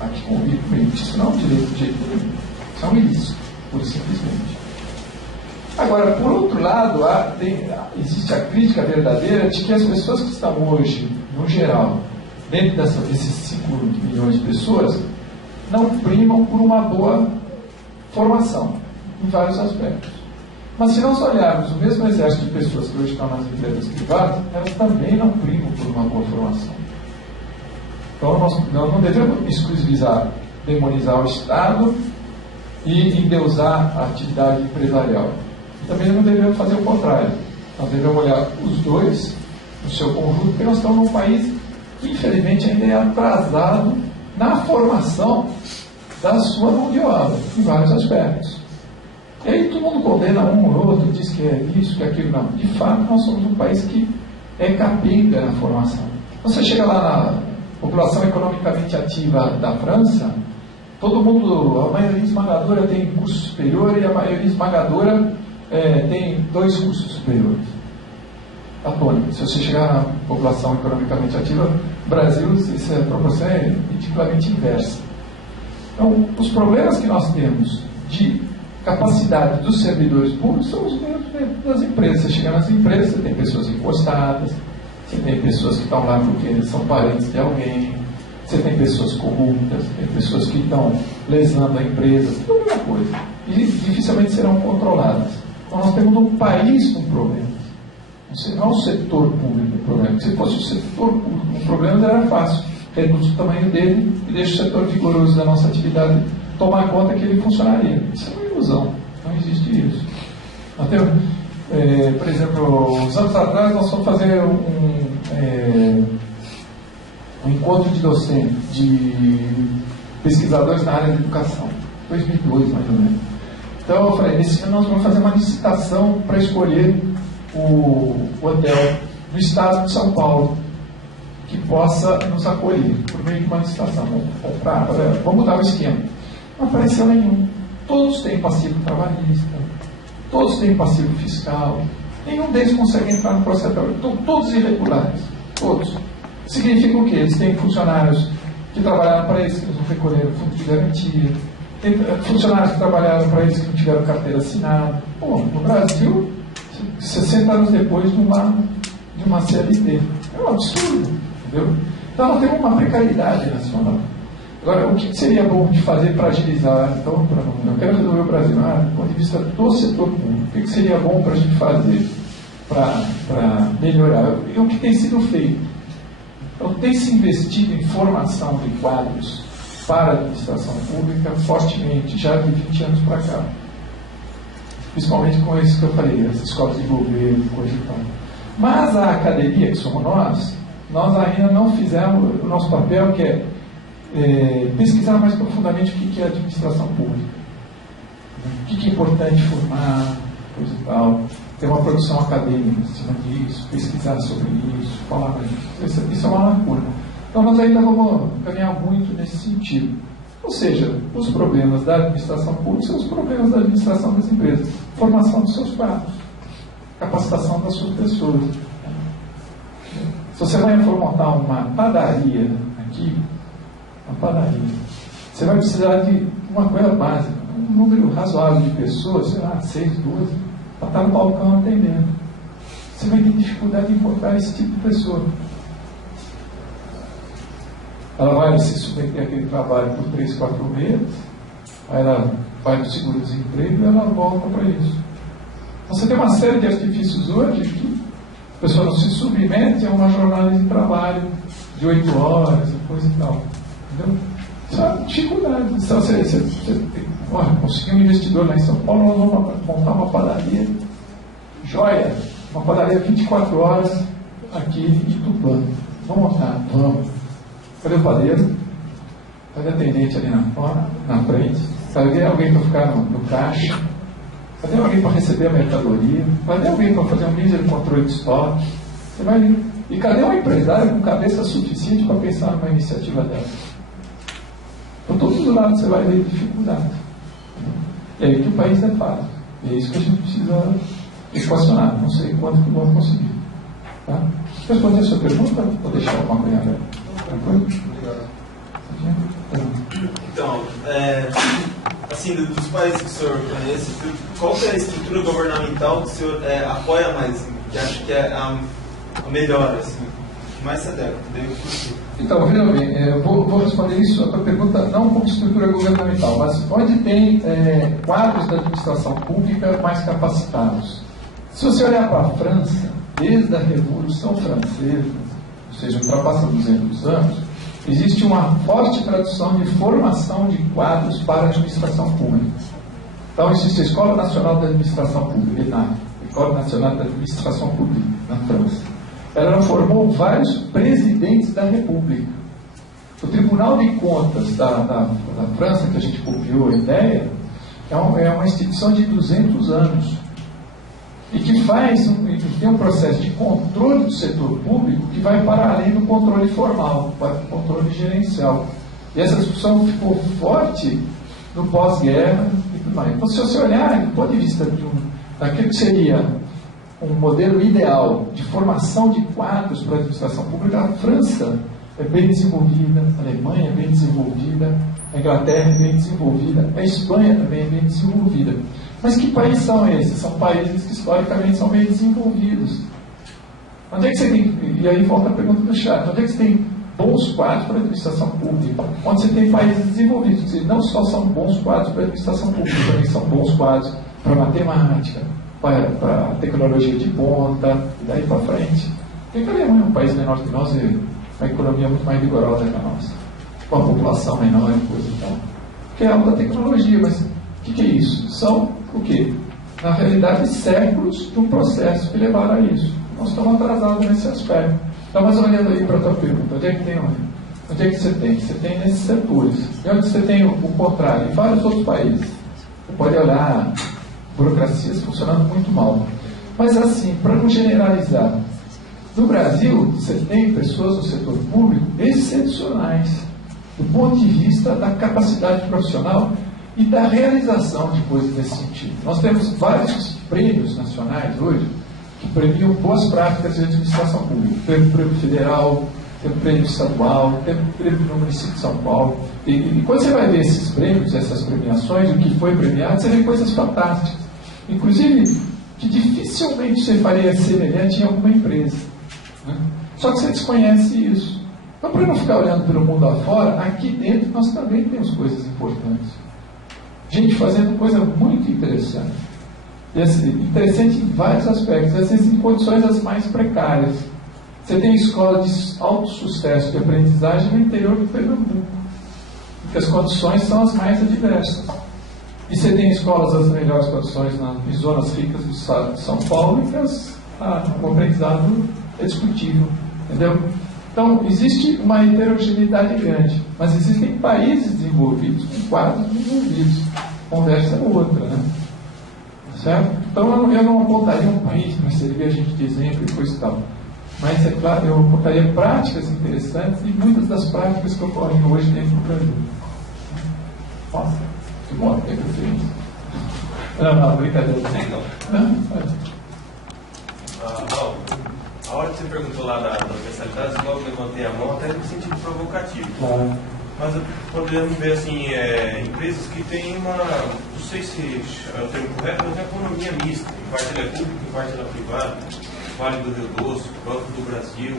aqui convive comigo, isso não é um direito de jeito nenhum, isso é um ilícito, pura e simplesmente. Agora, por outro lado, existe a crítica verdadeira de que as pessoas que estão hoje, no geral, dentro desses 5 milhões de pessoas, não primam por uma boa formação, em vários aspectos. Mas se nós olharmos o mesmo exército de pessoas que hoje estão nas empresas privadas, elas também não primam por uma boa formação. Então nós não devemos exclusivizar, demonizar o Estado e endeusar a atividade empresarial. Também não devemos fazer o contrário. Nós devemos olhar os dois no seu conjunto, porque nós estamos num país que infelizmente ainda é atrasado na formação da sua mão de obra, em vários aspectos. E aí todo mundo condena um ou outro, diz que é isso, que é aquilo. Não. De fato, nós somos um país que é capenga na formação. Você chega lá na população economicamente ativa da França, todo mundo, a maioria esmagadora tem curso superior e a maioria esmagadora tem 2 cursos superiores. Atônico. Se você chegar na população economicamente ativa, no Brasil, essa proporção é ridiculamente inversa. Então, os problemas que nós temos de capacidade dos servidores públicos são os mesmos das empresas. Você chega nas empresas, você tem pessoas encostadas, você tem pessoas que estão lá porque são parentes de alguém, você tem pessoas corruptas, tem pessoas que estão lesando a empresa, tudo a mesma coisa. E dificilmente serão controladas. Então nós temos um país com problemas. Não o setor público com problema. Se fosse o setor público com problemas, era fácil. Reduz o tamanho dele e deixa o setor vigoroso da nossa atividade tomar conta que ele funcionaria. Isso é uma ilusão. Não existe isso. Nós temos, por exemplo, uns anos atrás nós fomos fazer um encontro de docentes, de pesquisadores na área da educação. 2002, mais ou menos. Então eu falei, nesse ano nós vamos fazer uma licitação para escolher o hotel do estado de São Paulo que possa nos acolher por meio de uma licitação. Vamos mudar o esquema. Não apareceu nenhum. Todos têm passivo trabalhista, todos têm passivo fiscal, nenhum deles consegue entrar no processo trabalhista. Estão todos irregulares, todos. Significa o quê? Eles têm funcionários que trabalharam para eles que não recolheram fundo de garantia, tem funcionários que trabalharam para eles que não tiveram carteira assinada. Pô, no Brasil, 60 anos depois de uma CLT. É um absurdo, entendeu? Então nós temos uma precariedade nacional. Agora, o que seria bom de fazer para agilizar? Então, eu quero resolver o Brasil, do ponto de vista do setor público. O que seria bom para a gente fazer para melhorar? E o que tem sido feito? Então, tem se investido em formação de quadros para a administração pública fortemente, já de 20 anos para cá. Principalmente com isso que eu falei, as escolas de governo, coisa e tal. Mas a academia, que somos nós ainda não fizemos o nosso papel, que é pesquisar mais profundamente o que é administração pública. O que é importante formar, coisa e tal. Ter uma produção acadêmica em cima disso, pesquisar sobre isso, falar mais disso. Isso é uma lacuna. Então nós ainda vamos caminhar muito nesse sentido. Ou seja, os problemas da administração pública são os problemas da administração das empresas. Formação dos seus quadros, capacitação das suas pessoas. Se você vai montar uma padaria aqui, você vai precisar de uma coisa básica, um número razoável de pessoas, sei lá, 6, 12, para estar no balcão atendendo. Você vai ter dificuldade de encontrar esse tipo de pessoa. Ela vai se submeter àquele trabalho por 3, 4 meses, aí ela vai no seguro-desemprego e ela volta para isso. Você tem uma série de artifícios hoje que a pessoa não se submete a uma jornada de trabalho de 8 horas, coisa e tal. Entendeu? Isso é uma dificuldade. Então, conseguir um investidor lá em São Paulo, nós vamos montar uma padaria joia, uma padaria 24 horas aqui em Tupã. Vamos montar? Vamos. Cadê o padeiro? Cadê a atendente ali na frente? Cadê alguém para ficar no caixa? Cadê alguém para receber a mercadoria? Cadê alguém para fazer um mísero controle de estoque? Você vai ali. E cadê um empresário com cabeça suficiente para pensar numa iniciativa dessa? outro lado você vai ver dificuldade. E aí que o país é falho. E é isso que a gente precisa equacionar. Não sei quanto que vamos conseguir. Tá? Responder a sua pergunta, vou deixar uma coisa aberta. Tranquilo? Então, assim, dos países que o senhor conhece, qual que é a estrutura governamental que o senhor apoia mais, que acha que é a melhor, assim, que mais se adequa? Então, veja bem, eu vou responder isso, a tua pergunta, não como estrutura governamental, mas onde tem quadros da administração pública mais capacitados. Se você olhar para a França, desde a Revolução Francesa, ou seja, ultrapassa 200 anos, existe uma forte tradição de formação de quadros para a administração pública. Então, existe a Escola Nacional da Administração Pública, ENAC, Escola Nacional da Administração Pública, na França. Ela formou vários presidentes da República. O Tribunal de Contas da França, que a gente copiou a ideia, é uma instituição de 200 anos e que tem um processo de controle do setor público que vai para além do controle formal, para o controle gerencial. E essa discussão ficou forte no pós-guerra e tudo mais. Então, se você olhar do ponto de vista daquilo que seria um modelo ideal de formação de quadros para a administração pública, a França é bem desenvolvida, a Alemanha é bem desenvolvida, a Inglaterra é bem desenvolvida, a Espanha também é bem desenvolvida. Mas que países são esses? São países que historicamente são bem desenvolvidos. Onde é que você tem, e aí volta a pergunta do chat, onde é que você tem bons quadros para a administração pública? Onde você tem países desenvolvidos, quer dizer, não só são bons quadros para a administração pública, também são bons quadros para matemática, para tecnologia de ponta, e daí para frente. Porque a Alemanha é um país menor que nós e uma economia muito mais vigorosa que a nossa, com a população menor e coisa e tal. Que é algo da tecnologia, mas o que é isso? São o quê? Na realidade, séculos de um processo que levaram a isso. Nós estamos atrasados nesse aspecto. Então, mas olhando aí para a tua pergunta, onde é que tem onde? Onde é que você tem? Você tem nesses setores. E onde você tem o contrário? Em vários outros países. Você pode olhar burocracias funcionando muito mal. Mas assim, para não generalizar, no Brasil, você tem pessoas no setor público excepcionais, do ponto de vista da capacidade profissional e da realização de coisas nesse sentido. Nós temos vários prêmios nacionais hoje que premiam boas práticas de administração pública. Tem o prêmio federal, tem o prêmio estadual, tem o prêmio no município de São Paulo. E quando você vai ver esses prêmios, essas premiações, o que foi premiado, você vê coisas fantásticas. Inclusive, que dificilmente você faria semelhante em alguma empresa. Né? Só que você desconhece isso. Então, para não ficar olhando pelo mundo afora, aqui dentro nós também temos coisas importantes. Gente fazendo coisa muito interessante. E, assim, interessante em vários aspectos, às vezes em condições as mais precárias. Você tem escola de alto sucesso de aprendizagem no interior do Pernambuco, porque as condições são as mais adversas. E você tem escolas das melhores condições em zonas ricas do estado de São Paulo, e que o aprendizado é discutível. Entendeu? Então, existe uma heterogeneidade grande, mas existem países desenvolvidos com quadros desenvolvidos. Conversa é outra, né? Certo? Então, eu não apontaria um país para servir a gente de exemplo e coisa e tal. Mas, é claro, eu apontaria práticas interessantes e muitas das práticas que ocorrem hoje dentro do Brasil. Nossa, que bom, tem preferência. Não, brincadeira. A hora que você perguntou lá da especialidade, logo eu levantei a mão até no sentido provocativo. Claro. Mas podemos ver assim, empresas que têm uma, não sei se é o termo correto, mas é economia mista. Em parte ela é pública, em parte ela é privada. Vale do Rio Doce, Banco do Brasil.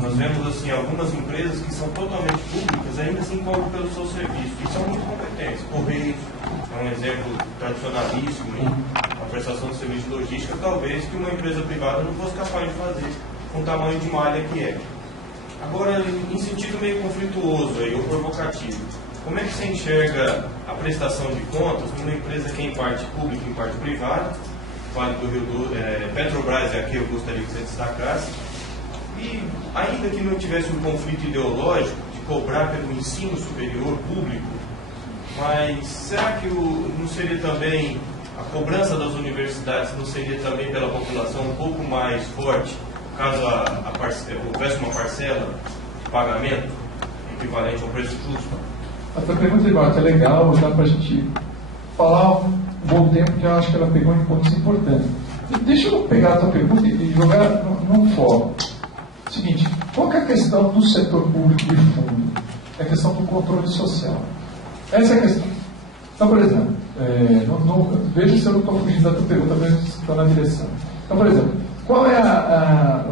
Nós vemos assim, algumas empresas que são totalmente públicas, ainda assim cobram pelo seu serviço. E são muito competentes. Correios é um exemplo tradicionalíssimo em a prestação de serviço de logística, talvez que uma empresa privada não fosse capaz de fazer com o tamanho de malha que é. Agora, em sentido meio conflituoso aí, ou provocativo, como é que você enxerga a prestação de contas numa empresa que é em parte pública e em parte privada? Vale do Rio Doce, Petrobras é a que eu gostaria que você destacasse. E ainda que não tivesse um conflito ideológico de cobrar pelo ensino superior público, mas será que não seria também a cobrança das universidades, não seria também pela população um pouco mais forte, caso houvesse uma parcela de pagamento equivalente ao preço justo? A tua pergunta, Eduardo, é legal, dá para a gente falar um bom tempo, que eu acho que ela pegou em pontos importantes. Deixa eu pegar a tua pergunta e jogar num foco. Seguinte, qual que é a questão do setor público de fundo? É a questão do controle social. Essa é a questão. Então, por exemplo, veja se eu não estou fugindo da tua pergunta, veja se estou na direção. Então, por exemplo, qual é a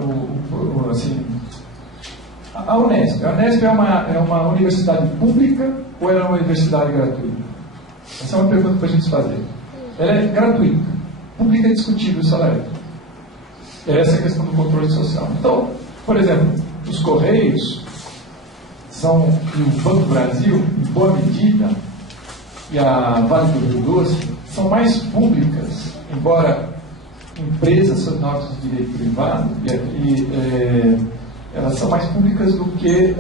Unesp? A Unesp é uma universidade pública ou é uma universidade gratuita? Essa é uma pergunta para a gente fazer. Ela é gratuita. Pública é discutível o salário. Essa é a questão do controle social. Então, por exemplo, os Correios e o Banco do Brasil, em boa medida, e a Vale do Rio Doce, são mais públicas, embora empresas sob normas de direito privado, elas são mais públicas do que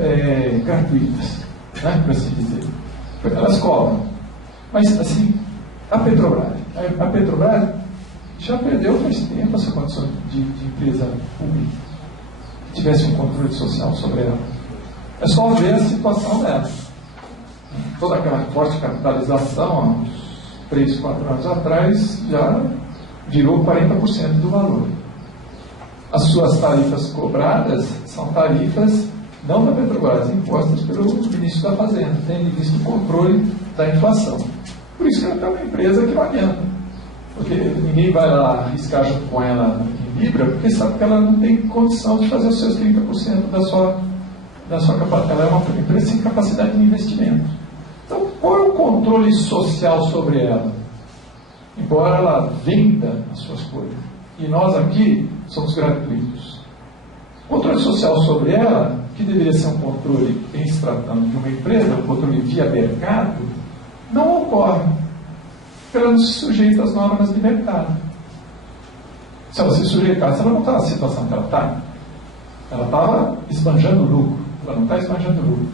gratuitas, né, por assim dizer. Elas cobram. Mas, assim, a Petrobras já perdeu faz tempo essa condição de empresa pública, que tivesse um controle social sobre ela. É só ver a situação dela. Toda aquela forte capitalização, há uns 3, 4 anos atrás, já virou 40% do valor. As suas tarifas cobradas são tarifas não da Petrobras, impostas pelo ministro da Fazenda, tendo visto o controle da inflação. Por isso que ela é uma empresa que não adianta. Porque ninguém vai lá arriscar junto com ela em Libra, porque sabe que ela não tem condição de fazer os seus 30% da sua capacidade. Ela é uma empresa sem capacidade de investimento. Então, qual é o controle social sobre ela? Embora ela venda as suas coisas. E nós aqui somos gratuitos. O controle social sobre ela, que deveria ser um controle em se tratando de uma empresa, um controle via mercado, não ocorre. Porque ela não se sujeita às normas de mercado. Se ela se sujeitasse, ela não está na situação que ela está. Ela estava esbanjando lucro. Ela não está esbanjando lucro.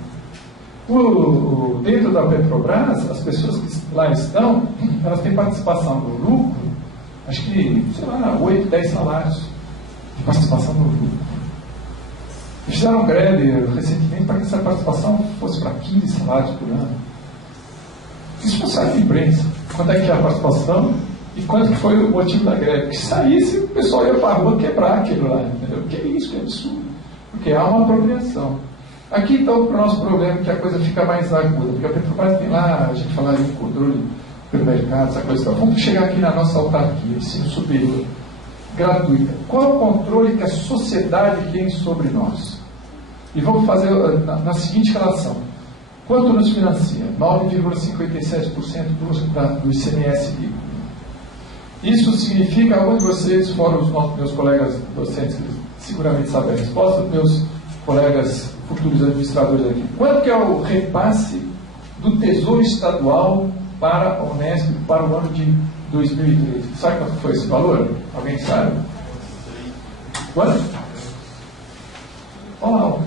Dentro da Petrobras, as pessoas que lá estão, elas têm participação no lucro, acho que, 8, 10 salários de participação no lucro. Fizeram greve recentemente para que essa participação fosse para 15 salários por ano. Isso não sai da imprensa. Quanto é que é a participação e quanto que foi o motivo da greve? Que saísse, o pessoal ia para a rua quebrar aquilo lá, entendeu? Que é isso, que absurdo. Porque há uma apropriação. Aqui então o nosso problema é que a coisa fica mais aguda, porque a Petrobras tem lá, a gente fala em controle pelo mercado, essa coisa. Então, vamos chegar aqui na nossa autarquia, ensino superior, gratuita. Qual é o controle que a sociedade tem sobre nós? E vamos fazer na seguinte relação. Quanto nos financia? 9,57% do ICMS líquido. Isso significa, alguns de vocês, fora os meus colegas docentes, que seguramente sabem a resposta, meus colegas futuros administradores aqui. Quanto que é o repasse do Tesouro Estadual para a Unesp para o ano de 2013? Sabe quanto foi esse valor? Alguém sabe? Quanto? Olha lá,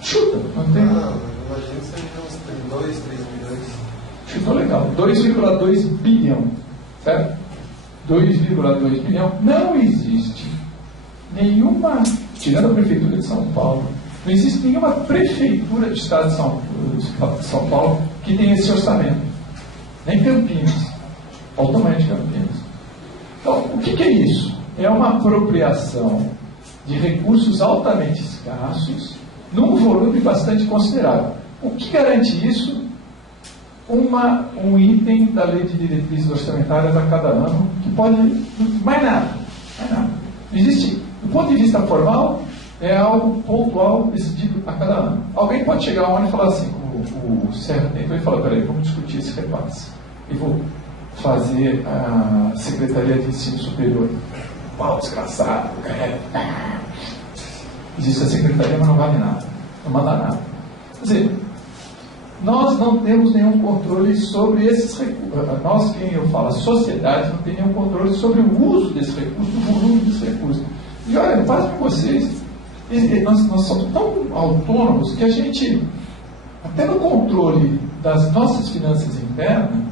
chuta, não tem? Imagino que seja uns 2, 3 milhões. Chutou legal, 2,2 bilhão, certo? 2,2 bilhão. Não existe nenhuma, tirando a Prefeitura de São Paulo, não existe nenhuma prefeitura do Estado de São Paulo que tenha esse orçamento. Nem Campinas. Automaticamente Campinas. Então, o que é isso? É uma apropriação de recursos altamente escassos num volume bastante considerável. O que garante isso? Um item da Lei de Diretrizes Orçamentárias a cada ano, que pode... Mais nada. Não existe. Do ponto de vista formal, é algo pontual decidido a cada ano. Alguém pode chegar um ano e falar assim, como o Serra tentou, e falar, peraí, vamos discutir esse repasse. E vou fazer a Secretaria de Ensino Superior. Pau desgraçado, existe a Secretaria, mas não vale nada. Não manda nada. Quer dizer, nós não temos nenhum controle sobre esses recursos. Nós, quem eu falo, a sociedade não tem nenhum controle sobre o uso desse recurso, o volume desse recurso. E olha, eu passo com vocês, nós somos tão autônomos que a gente, até no controle das nossas finanças internas,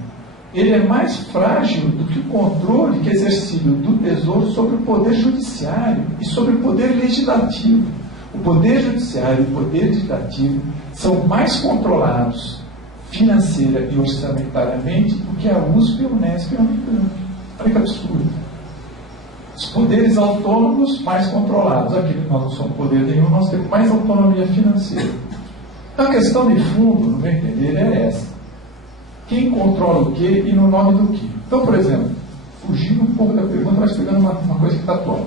ele é mais frágil do que o controle que é exercido do Tesouro sobre o Poder Judiciário e sobre o Poder Legislativo. O Poder Judiciário e o Poder Legislativo são mais controlados financeira e orçamentariamente do que a USP, a Unesp e a Unicamp. Olha que absurdo. Os poderes autônomos mais controlados. Aqui nós não somos poder nenhum, nós temos mais autonomia financeira. Então, a questão de fundo, no meu entender, é essa. Quem controla o quê e no nome do quê? Então, por exemplo, fugindo um pouco da pergunta, mas pegando uma coisa que está atual.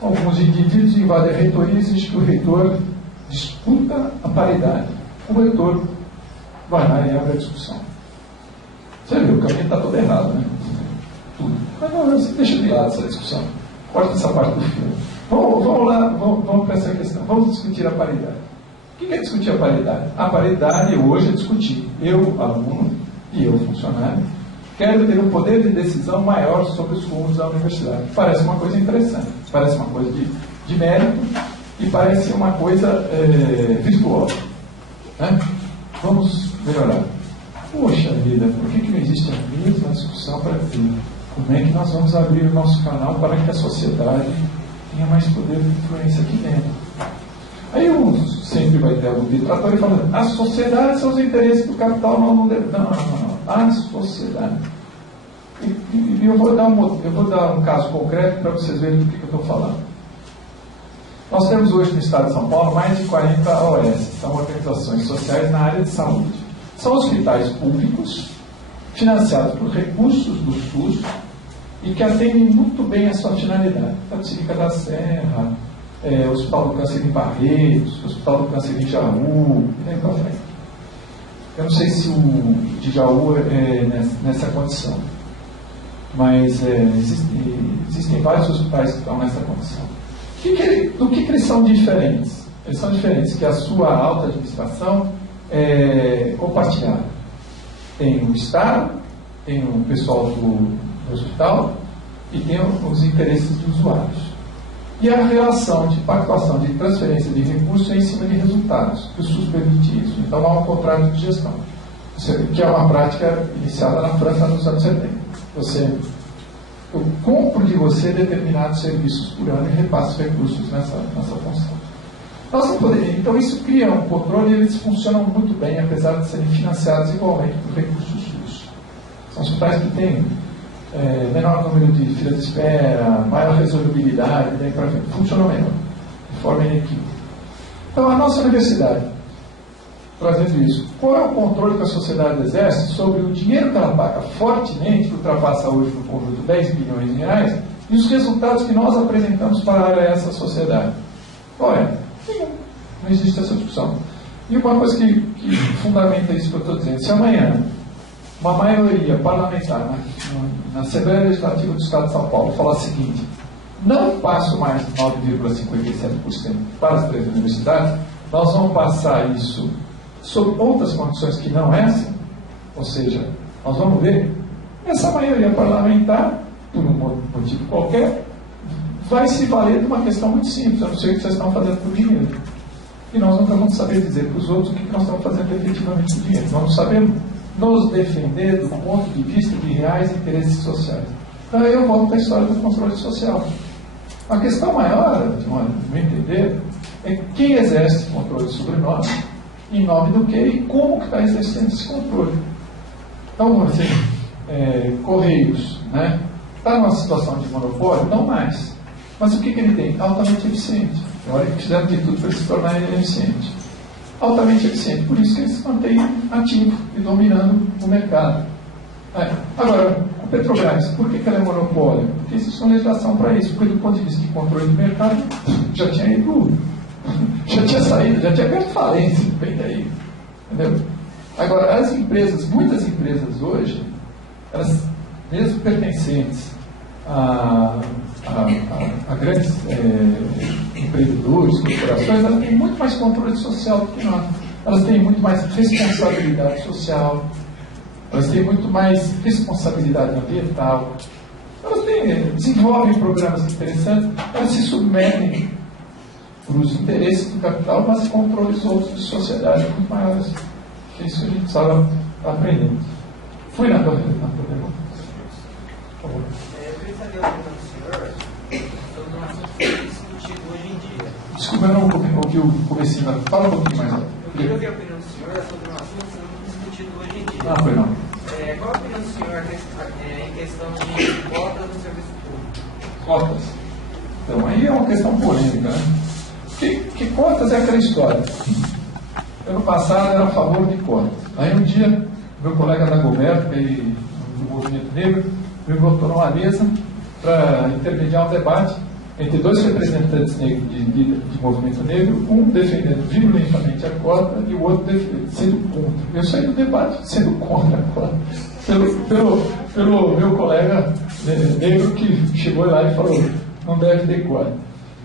Alguns indivíduos invadem a reitoria e exige que o reitor disputa a paridade. O reitor vai lá e abre a discussão. Você viu, o caminho está todo errado, né? Tudo. Mas não, você deixa de lado essa discussão. Corta essa parte do filme. Vamos lá, vamos para essa questão. Vamos discutir a paridade. O que é discutir a paridade? A paridade hoje é discutir. Eu, aluno, e eu, funcionário, quero ter um poder de decisão maior sobre os rumos da universidade. Parece uma coisa interessante, parece uma coisa de mérito e parece uma coisa virtuosa. Né? Vamos melhorar. Poxa vida, por que não existe a mesma discussão para ver como é que nós vamos abrir o nosso canal para que a sociedade tenha mais poder de influência aqui dentro? Aí sempre vai ter algum detrator falando, a sociedade são os interesses do capital, não. A sociedade. E eu vou dar um caso concreto para vocês verem do que eu estou falando. Nós temos hoje no estado de São Paulo mais de 40 OS, são organizações sociais na área de saúde. São hospitais públicos, financiados por recursos do SUS e que atendem muito bem a sua finalidade. Tapicirica da Serra, Hospital do Câncer em Barretos, Hospital do Câncer em Jaú, e daí para frente. Eu não sei se o de Jaú é nessa condição, mas existem vários hospitais que estão nessa condição. Do que eles são diferentes? Eles são diferentes que a sua alta administração é compartilhada. Tem o Estado, tem o pessoal do hospital e tem os interesses de usuários. E a relação de pactuação de transferência de recursos é em cima de resultados, que o SUS permite isso. Então há um contrato de gestão, que é uma prática iniciada na França nos anos 70. Eu compro de você determinados serviços por ano e repasso recursos nessa função. Nós não poderíamos, então isso cria um controle e eles funcionam muito bem, apesar de serem financiados igualmente por recursos SUS. São hospitais que têm menor número de filas de espera, maior resolubilidade, daí para frente. Funcionam melhor, de forma inequívoca. Então, a nossa universidade, trazendo isso, qual é o controle que a sociedade exerce sobre o dinheiro que ela paga fortemente, que ultrapassa hoje no conjunto 10 bilhões de reais, e os resultados que nós apresentamos para essa sociedade? Qual é? Não existe essa discussão. E uma coisa que fundamenta isso que eu estou dizendo, se amanhã uma maioria parlamentar na Assembleia Legislativa do Estado de São Paulo falar o seguinte, não passo mais 9,57% para as 3 universidades, nós vamos passar isso sob outras condições que não essa, ou seja, nós vamos ver, essa maioria parlamentar, por um motivo qualquer, vai se valer de uma questão muito simples, eu não sei o que vocês estão fazendo por dinheiro. E nós nunca vamos saber dizer para os outros o que nós estamos fazendo efetivamente por dinheiro. Vamos saber nos defender do ponto de vista de reais interesses sociais. Então eu volto para a história do controle social. A questão maior, no meu entender, é quem exerce controle sobre nós, em nome do quê e como que está exercendo esse controle. Então, vamos dizer, Correios, né? Está numa situação de monopólio? Não mais. Mas o que ele tem? Altamente eficiente. Olha que fizeram de tudo para ele se tornar eficiente. Altamente eficiente. Por isso que ele se mantém ativo e dominando o mercado. Agora, o Petrobras, por que ela é monopólio? Porque existe uma legislação para isso. Porque do ponto de vista de controle do mercado, já tinha ido, já tinha saído, já tinha aberto falência. Bem daí. Entendeu? Agora, as empresas, muitas empresas hoje, elas, mesmo pertencentes a grandes empreendedores, corporações, elas têm muito mais controle social do que nós. Elas têm muito mais responsabilidade social, elas têm muito mais responsabilidade ambiental, elas desenvolvem programas interessantes, elas se submetem para os interesses do capital, mas controles outros de sociedade muito maiores. É isso que a gente precisava aprender. Fui na tua pergunta. Por favor. Eu queria saber a opinião do senhor sobre um assunto que é discutido hoje em dia. Desculpa, eu não ouvi o comecinho. Fala um pouquinho mais alto. queria ouvir a opinião do senhor sobre um assunto sendo discutido hoje em dia. Ah, foi não. Qual a opinião do senhor em questão de cotas no serviço público? Cotas. Então, aí é uma questão polêmica, né? Que cotas é aquela história? Ano passado era a favor de cotas. Aí um dia, meu colega Dagoberto, do Movimento Negro, me botou numa mesa para intermediar um debate entre dois representantes negros de movimento negro, um defendendo violentamente a cota e o outro sendo contra. Eu saí do debate sendo contra a cota, pelo meu colega negro que chegou lá e falou, não deve ter cota.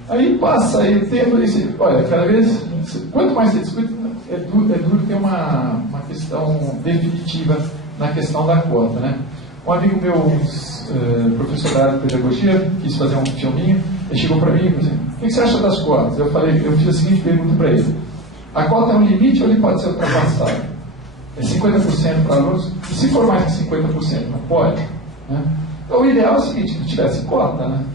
Aí passa aí o tempo e diz, olha, cada vez, quanto mais se discute, é duro ter uma questão definitiva na questão da cota, né? Um amigo meu, professor da área de pedagogia, quis fazer um filminho, ele chegou para mim e falou assim, o que você acha das cotas? Eu fiz a seguinte pergunta para ele, a cota é um limite ou ele pode ser ultrapassado? É 50% para alunos? E se for mais que 50%, não pode? Né? Então o ideal é o seguinte, que tivesse cota, né?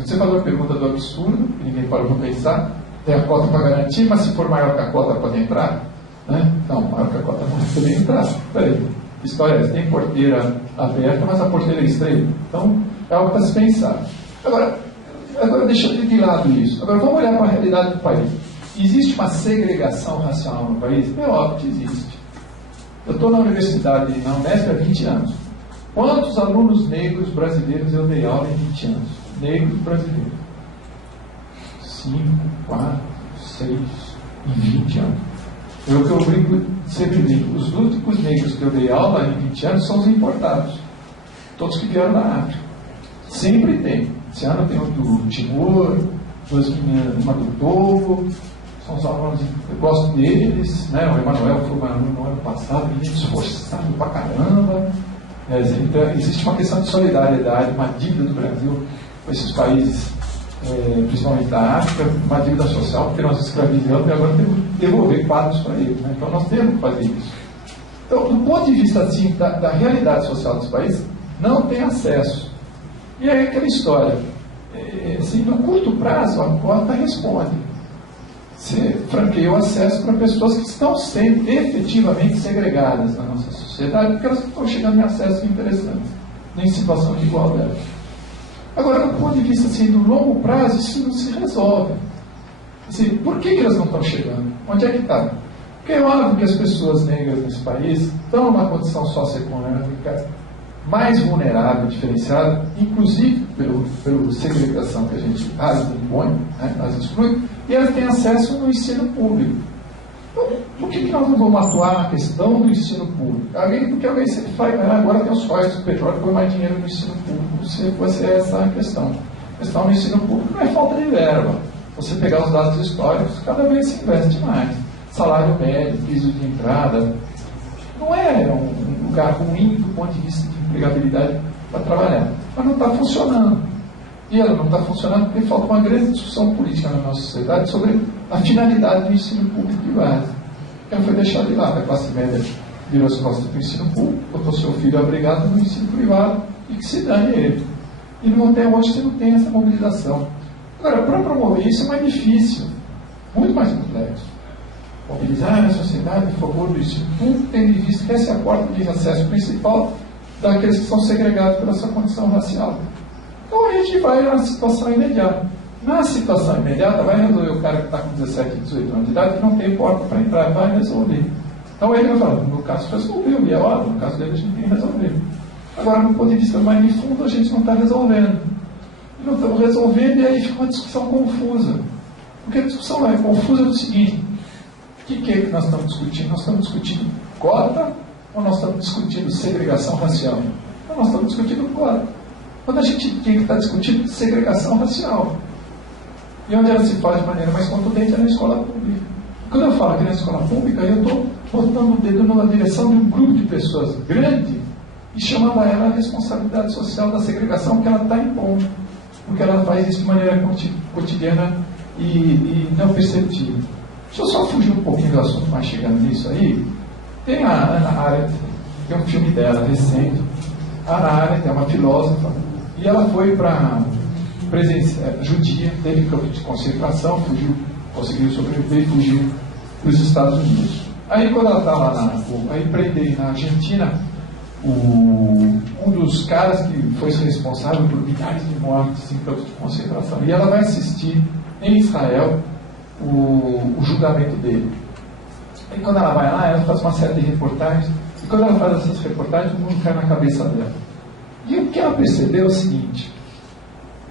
Você falou a pergunta do absurdo, que ninguém parou para pensar, tem a cota para garantir, mas se for maior que a cota pode entrar? Né? Não, maior que a cota não pode entrar. Peraí, que história é essa? Tem porteira aberta, mas a porteira é estreita. Então, é algo para se pensar. Agora deixando de lado isso. Agora, vamos olhar para a realidade do país. Existe uma segregação racial no país? É óbvio que existe. Eu estou na universidade, na Unesp, há 20 anos. Quantos alunos negros brasileiros eu dei aula em 20 anos? Negros brasileiros. 5, 4, 6, em 20 anos. Eu brinco, sempre brinco. Os únicos negros que eu dei aula em 20 anos são os importados. Todos que vieram da África. Sempre tem. Esse ano tem o do Timor, uma do Togo. São os alunos, eu gosto deles, né? O Emanuel foi um aluno no ano passado, menino esforçado pra caramba. Então, existe uma questão de solidariedade, uma dívida do Brasil com esses países, principalmente da África, uma dívida social, porque nós escravizamos e agora temos que devolver quadros para eles. Né? Então nós temos que fazer isso. Então, do ponto de vista assim, da realidade social dos países, não tem acesso. E aí aquela história, assim, no curto prazo, a cota responde. Você franqueia o acesso para pessoas que estão sendo efetivamente segregadas na nossa sociedade, porque elas não estão chegando em acesso interessantes, nem em situação de igualdade. Agora, do ponto de vista assim, do longo prazo, isso não se resolve. Assim, por que elas não estão chegando? Onde é que está? Porque é óbvio que as pessoas negras nesse país estão numa condição socioeconômica mais vulnerável, diferenciada, inclusive pela segregação que a gente as impõe, né, as exclui, e elas têm acesso no ensino público. Então, por que nós não vamos atuar na questão do ensino público? Porque alguém sempre faz, agora tem os royalties do petróleo, põe mais dinheiro no ensino público. Se fosse essa a questão. A questão do ensino público não é falta de verba. Você pegar os dados históricos, cada vez se investe mais. Salário médio, piso de entrada. Não é um lugar ruim do ponto de vista de empregabilidade para trabalhar. Mas não está funcionando. E ela não está funcionando porque falta uma grande discussão política na nossa sociedade sobre a finalidade do ensino público de base. Ela foi deixada de lado. A classe média virou as costas para o ensino público, botou seu filho abrigado no ensino privado e que se dane ele. E não até hoje você não tem essa mobilização. Agora, para promover isso é mais difícil, muito mais complexo. Mobilizar a sociedade em favor do ensino público, tendo em vista que essa é a porta de acesso principal daqueles que são segregados pela sua condição racial. Então a gente vai na situação imediata. Na situação imediata, vai resolver o cara que está com 17, 18 anos de idade, que não tem porta para entrar, vai resolver. Então ele vai falar, no caso resolveu, e é óbvio, no caso dele a gente tem que resolver. Agora, no ponto de vista mais de fundo, a gente não está resolvendo. E não estamos resolvendo, e aí fica uma discussão confusa. Porque a discussão é confusa do seguinte: o que é que nós estamos discutindo? Nós estamos discutindo cota ou nós estamos discutindo segregação racial? Então, nós estamos discutindo cota. Quando a gente tem que estar discutindo segregação racial. E onde ela se faz de maneira mais contundente é na escola pública. Quando eu falo aqui na escola pública, eu estou botando o dedo na direção de um grupo de pessoas grande e chamando a ela a responsabilidade social da segregação que ela está impondo. Porque ela faz isso de maneira cotidiana e não perceptível. Deixa eu só fugir um pouquinho do assunto, mas chegando nisso aí. Tem a Ana Arendt, tem um filme dela recente. A Ana Arendt é uma filósofa e ela foi para judia, teve campo de concentração, fugiu, conseguiu sobreviver e fugiu para os Estados Unidos. Aí quando ela estava aí prendei na Argentina um dos caras que foi responsável por milhares de mortes em campos de concentração. E ela vai assistir em Israel o julgamento dele. E quando ela vai lá, ela faz uma série de reportagens, e quando ela faz essas reportagens, o mundo cai na cabeça dela. E o que ela percebeu é o seguinte,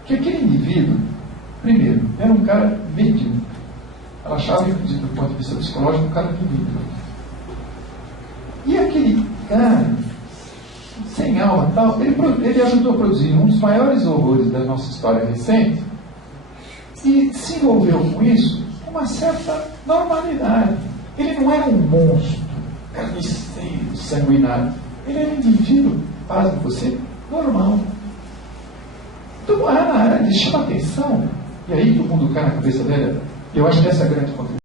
que aquele indivíduo, primeiro, era um cara medíocre. Ela achava, inclusive, do ponto de vista psicológico, um cara medíocre. E aquele cara, sem alma, tal, ele ajudou a produzir um dos maiores horrores da nossa história recente, e se envolveu com isso com uma certa normalidade. Ele não era um monstro, carniceiro, sanguinário. Ele era um indivíduo, pasme você, normal. Então, ele chama atenção, e aí todo mundo cai na cabeça dela. Eu acho que essa é a grande contribuição.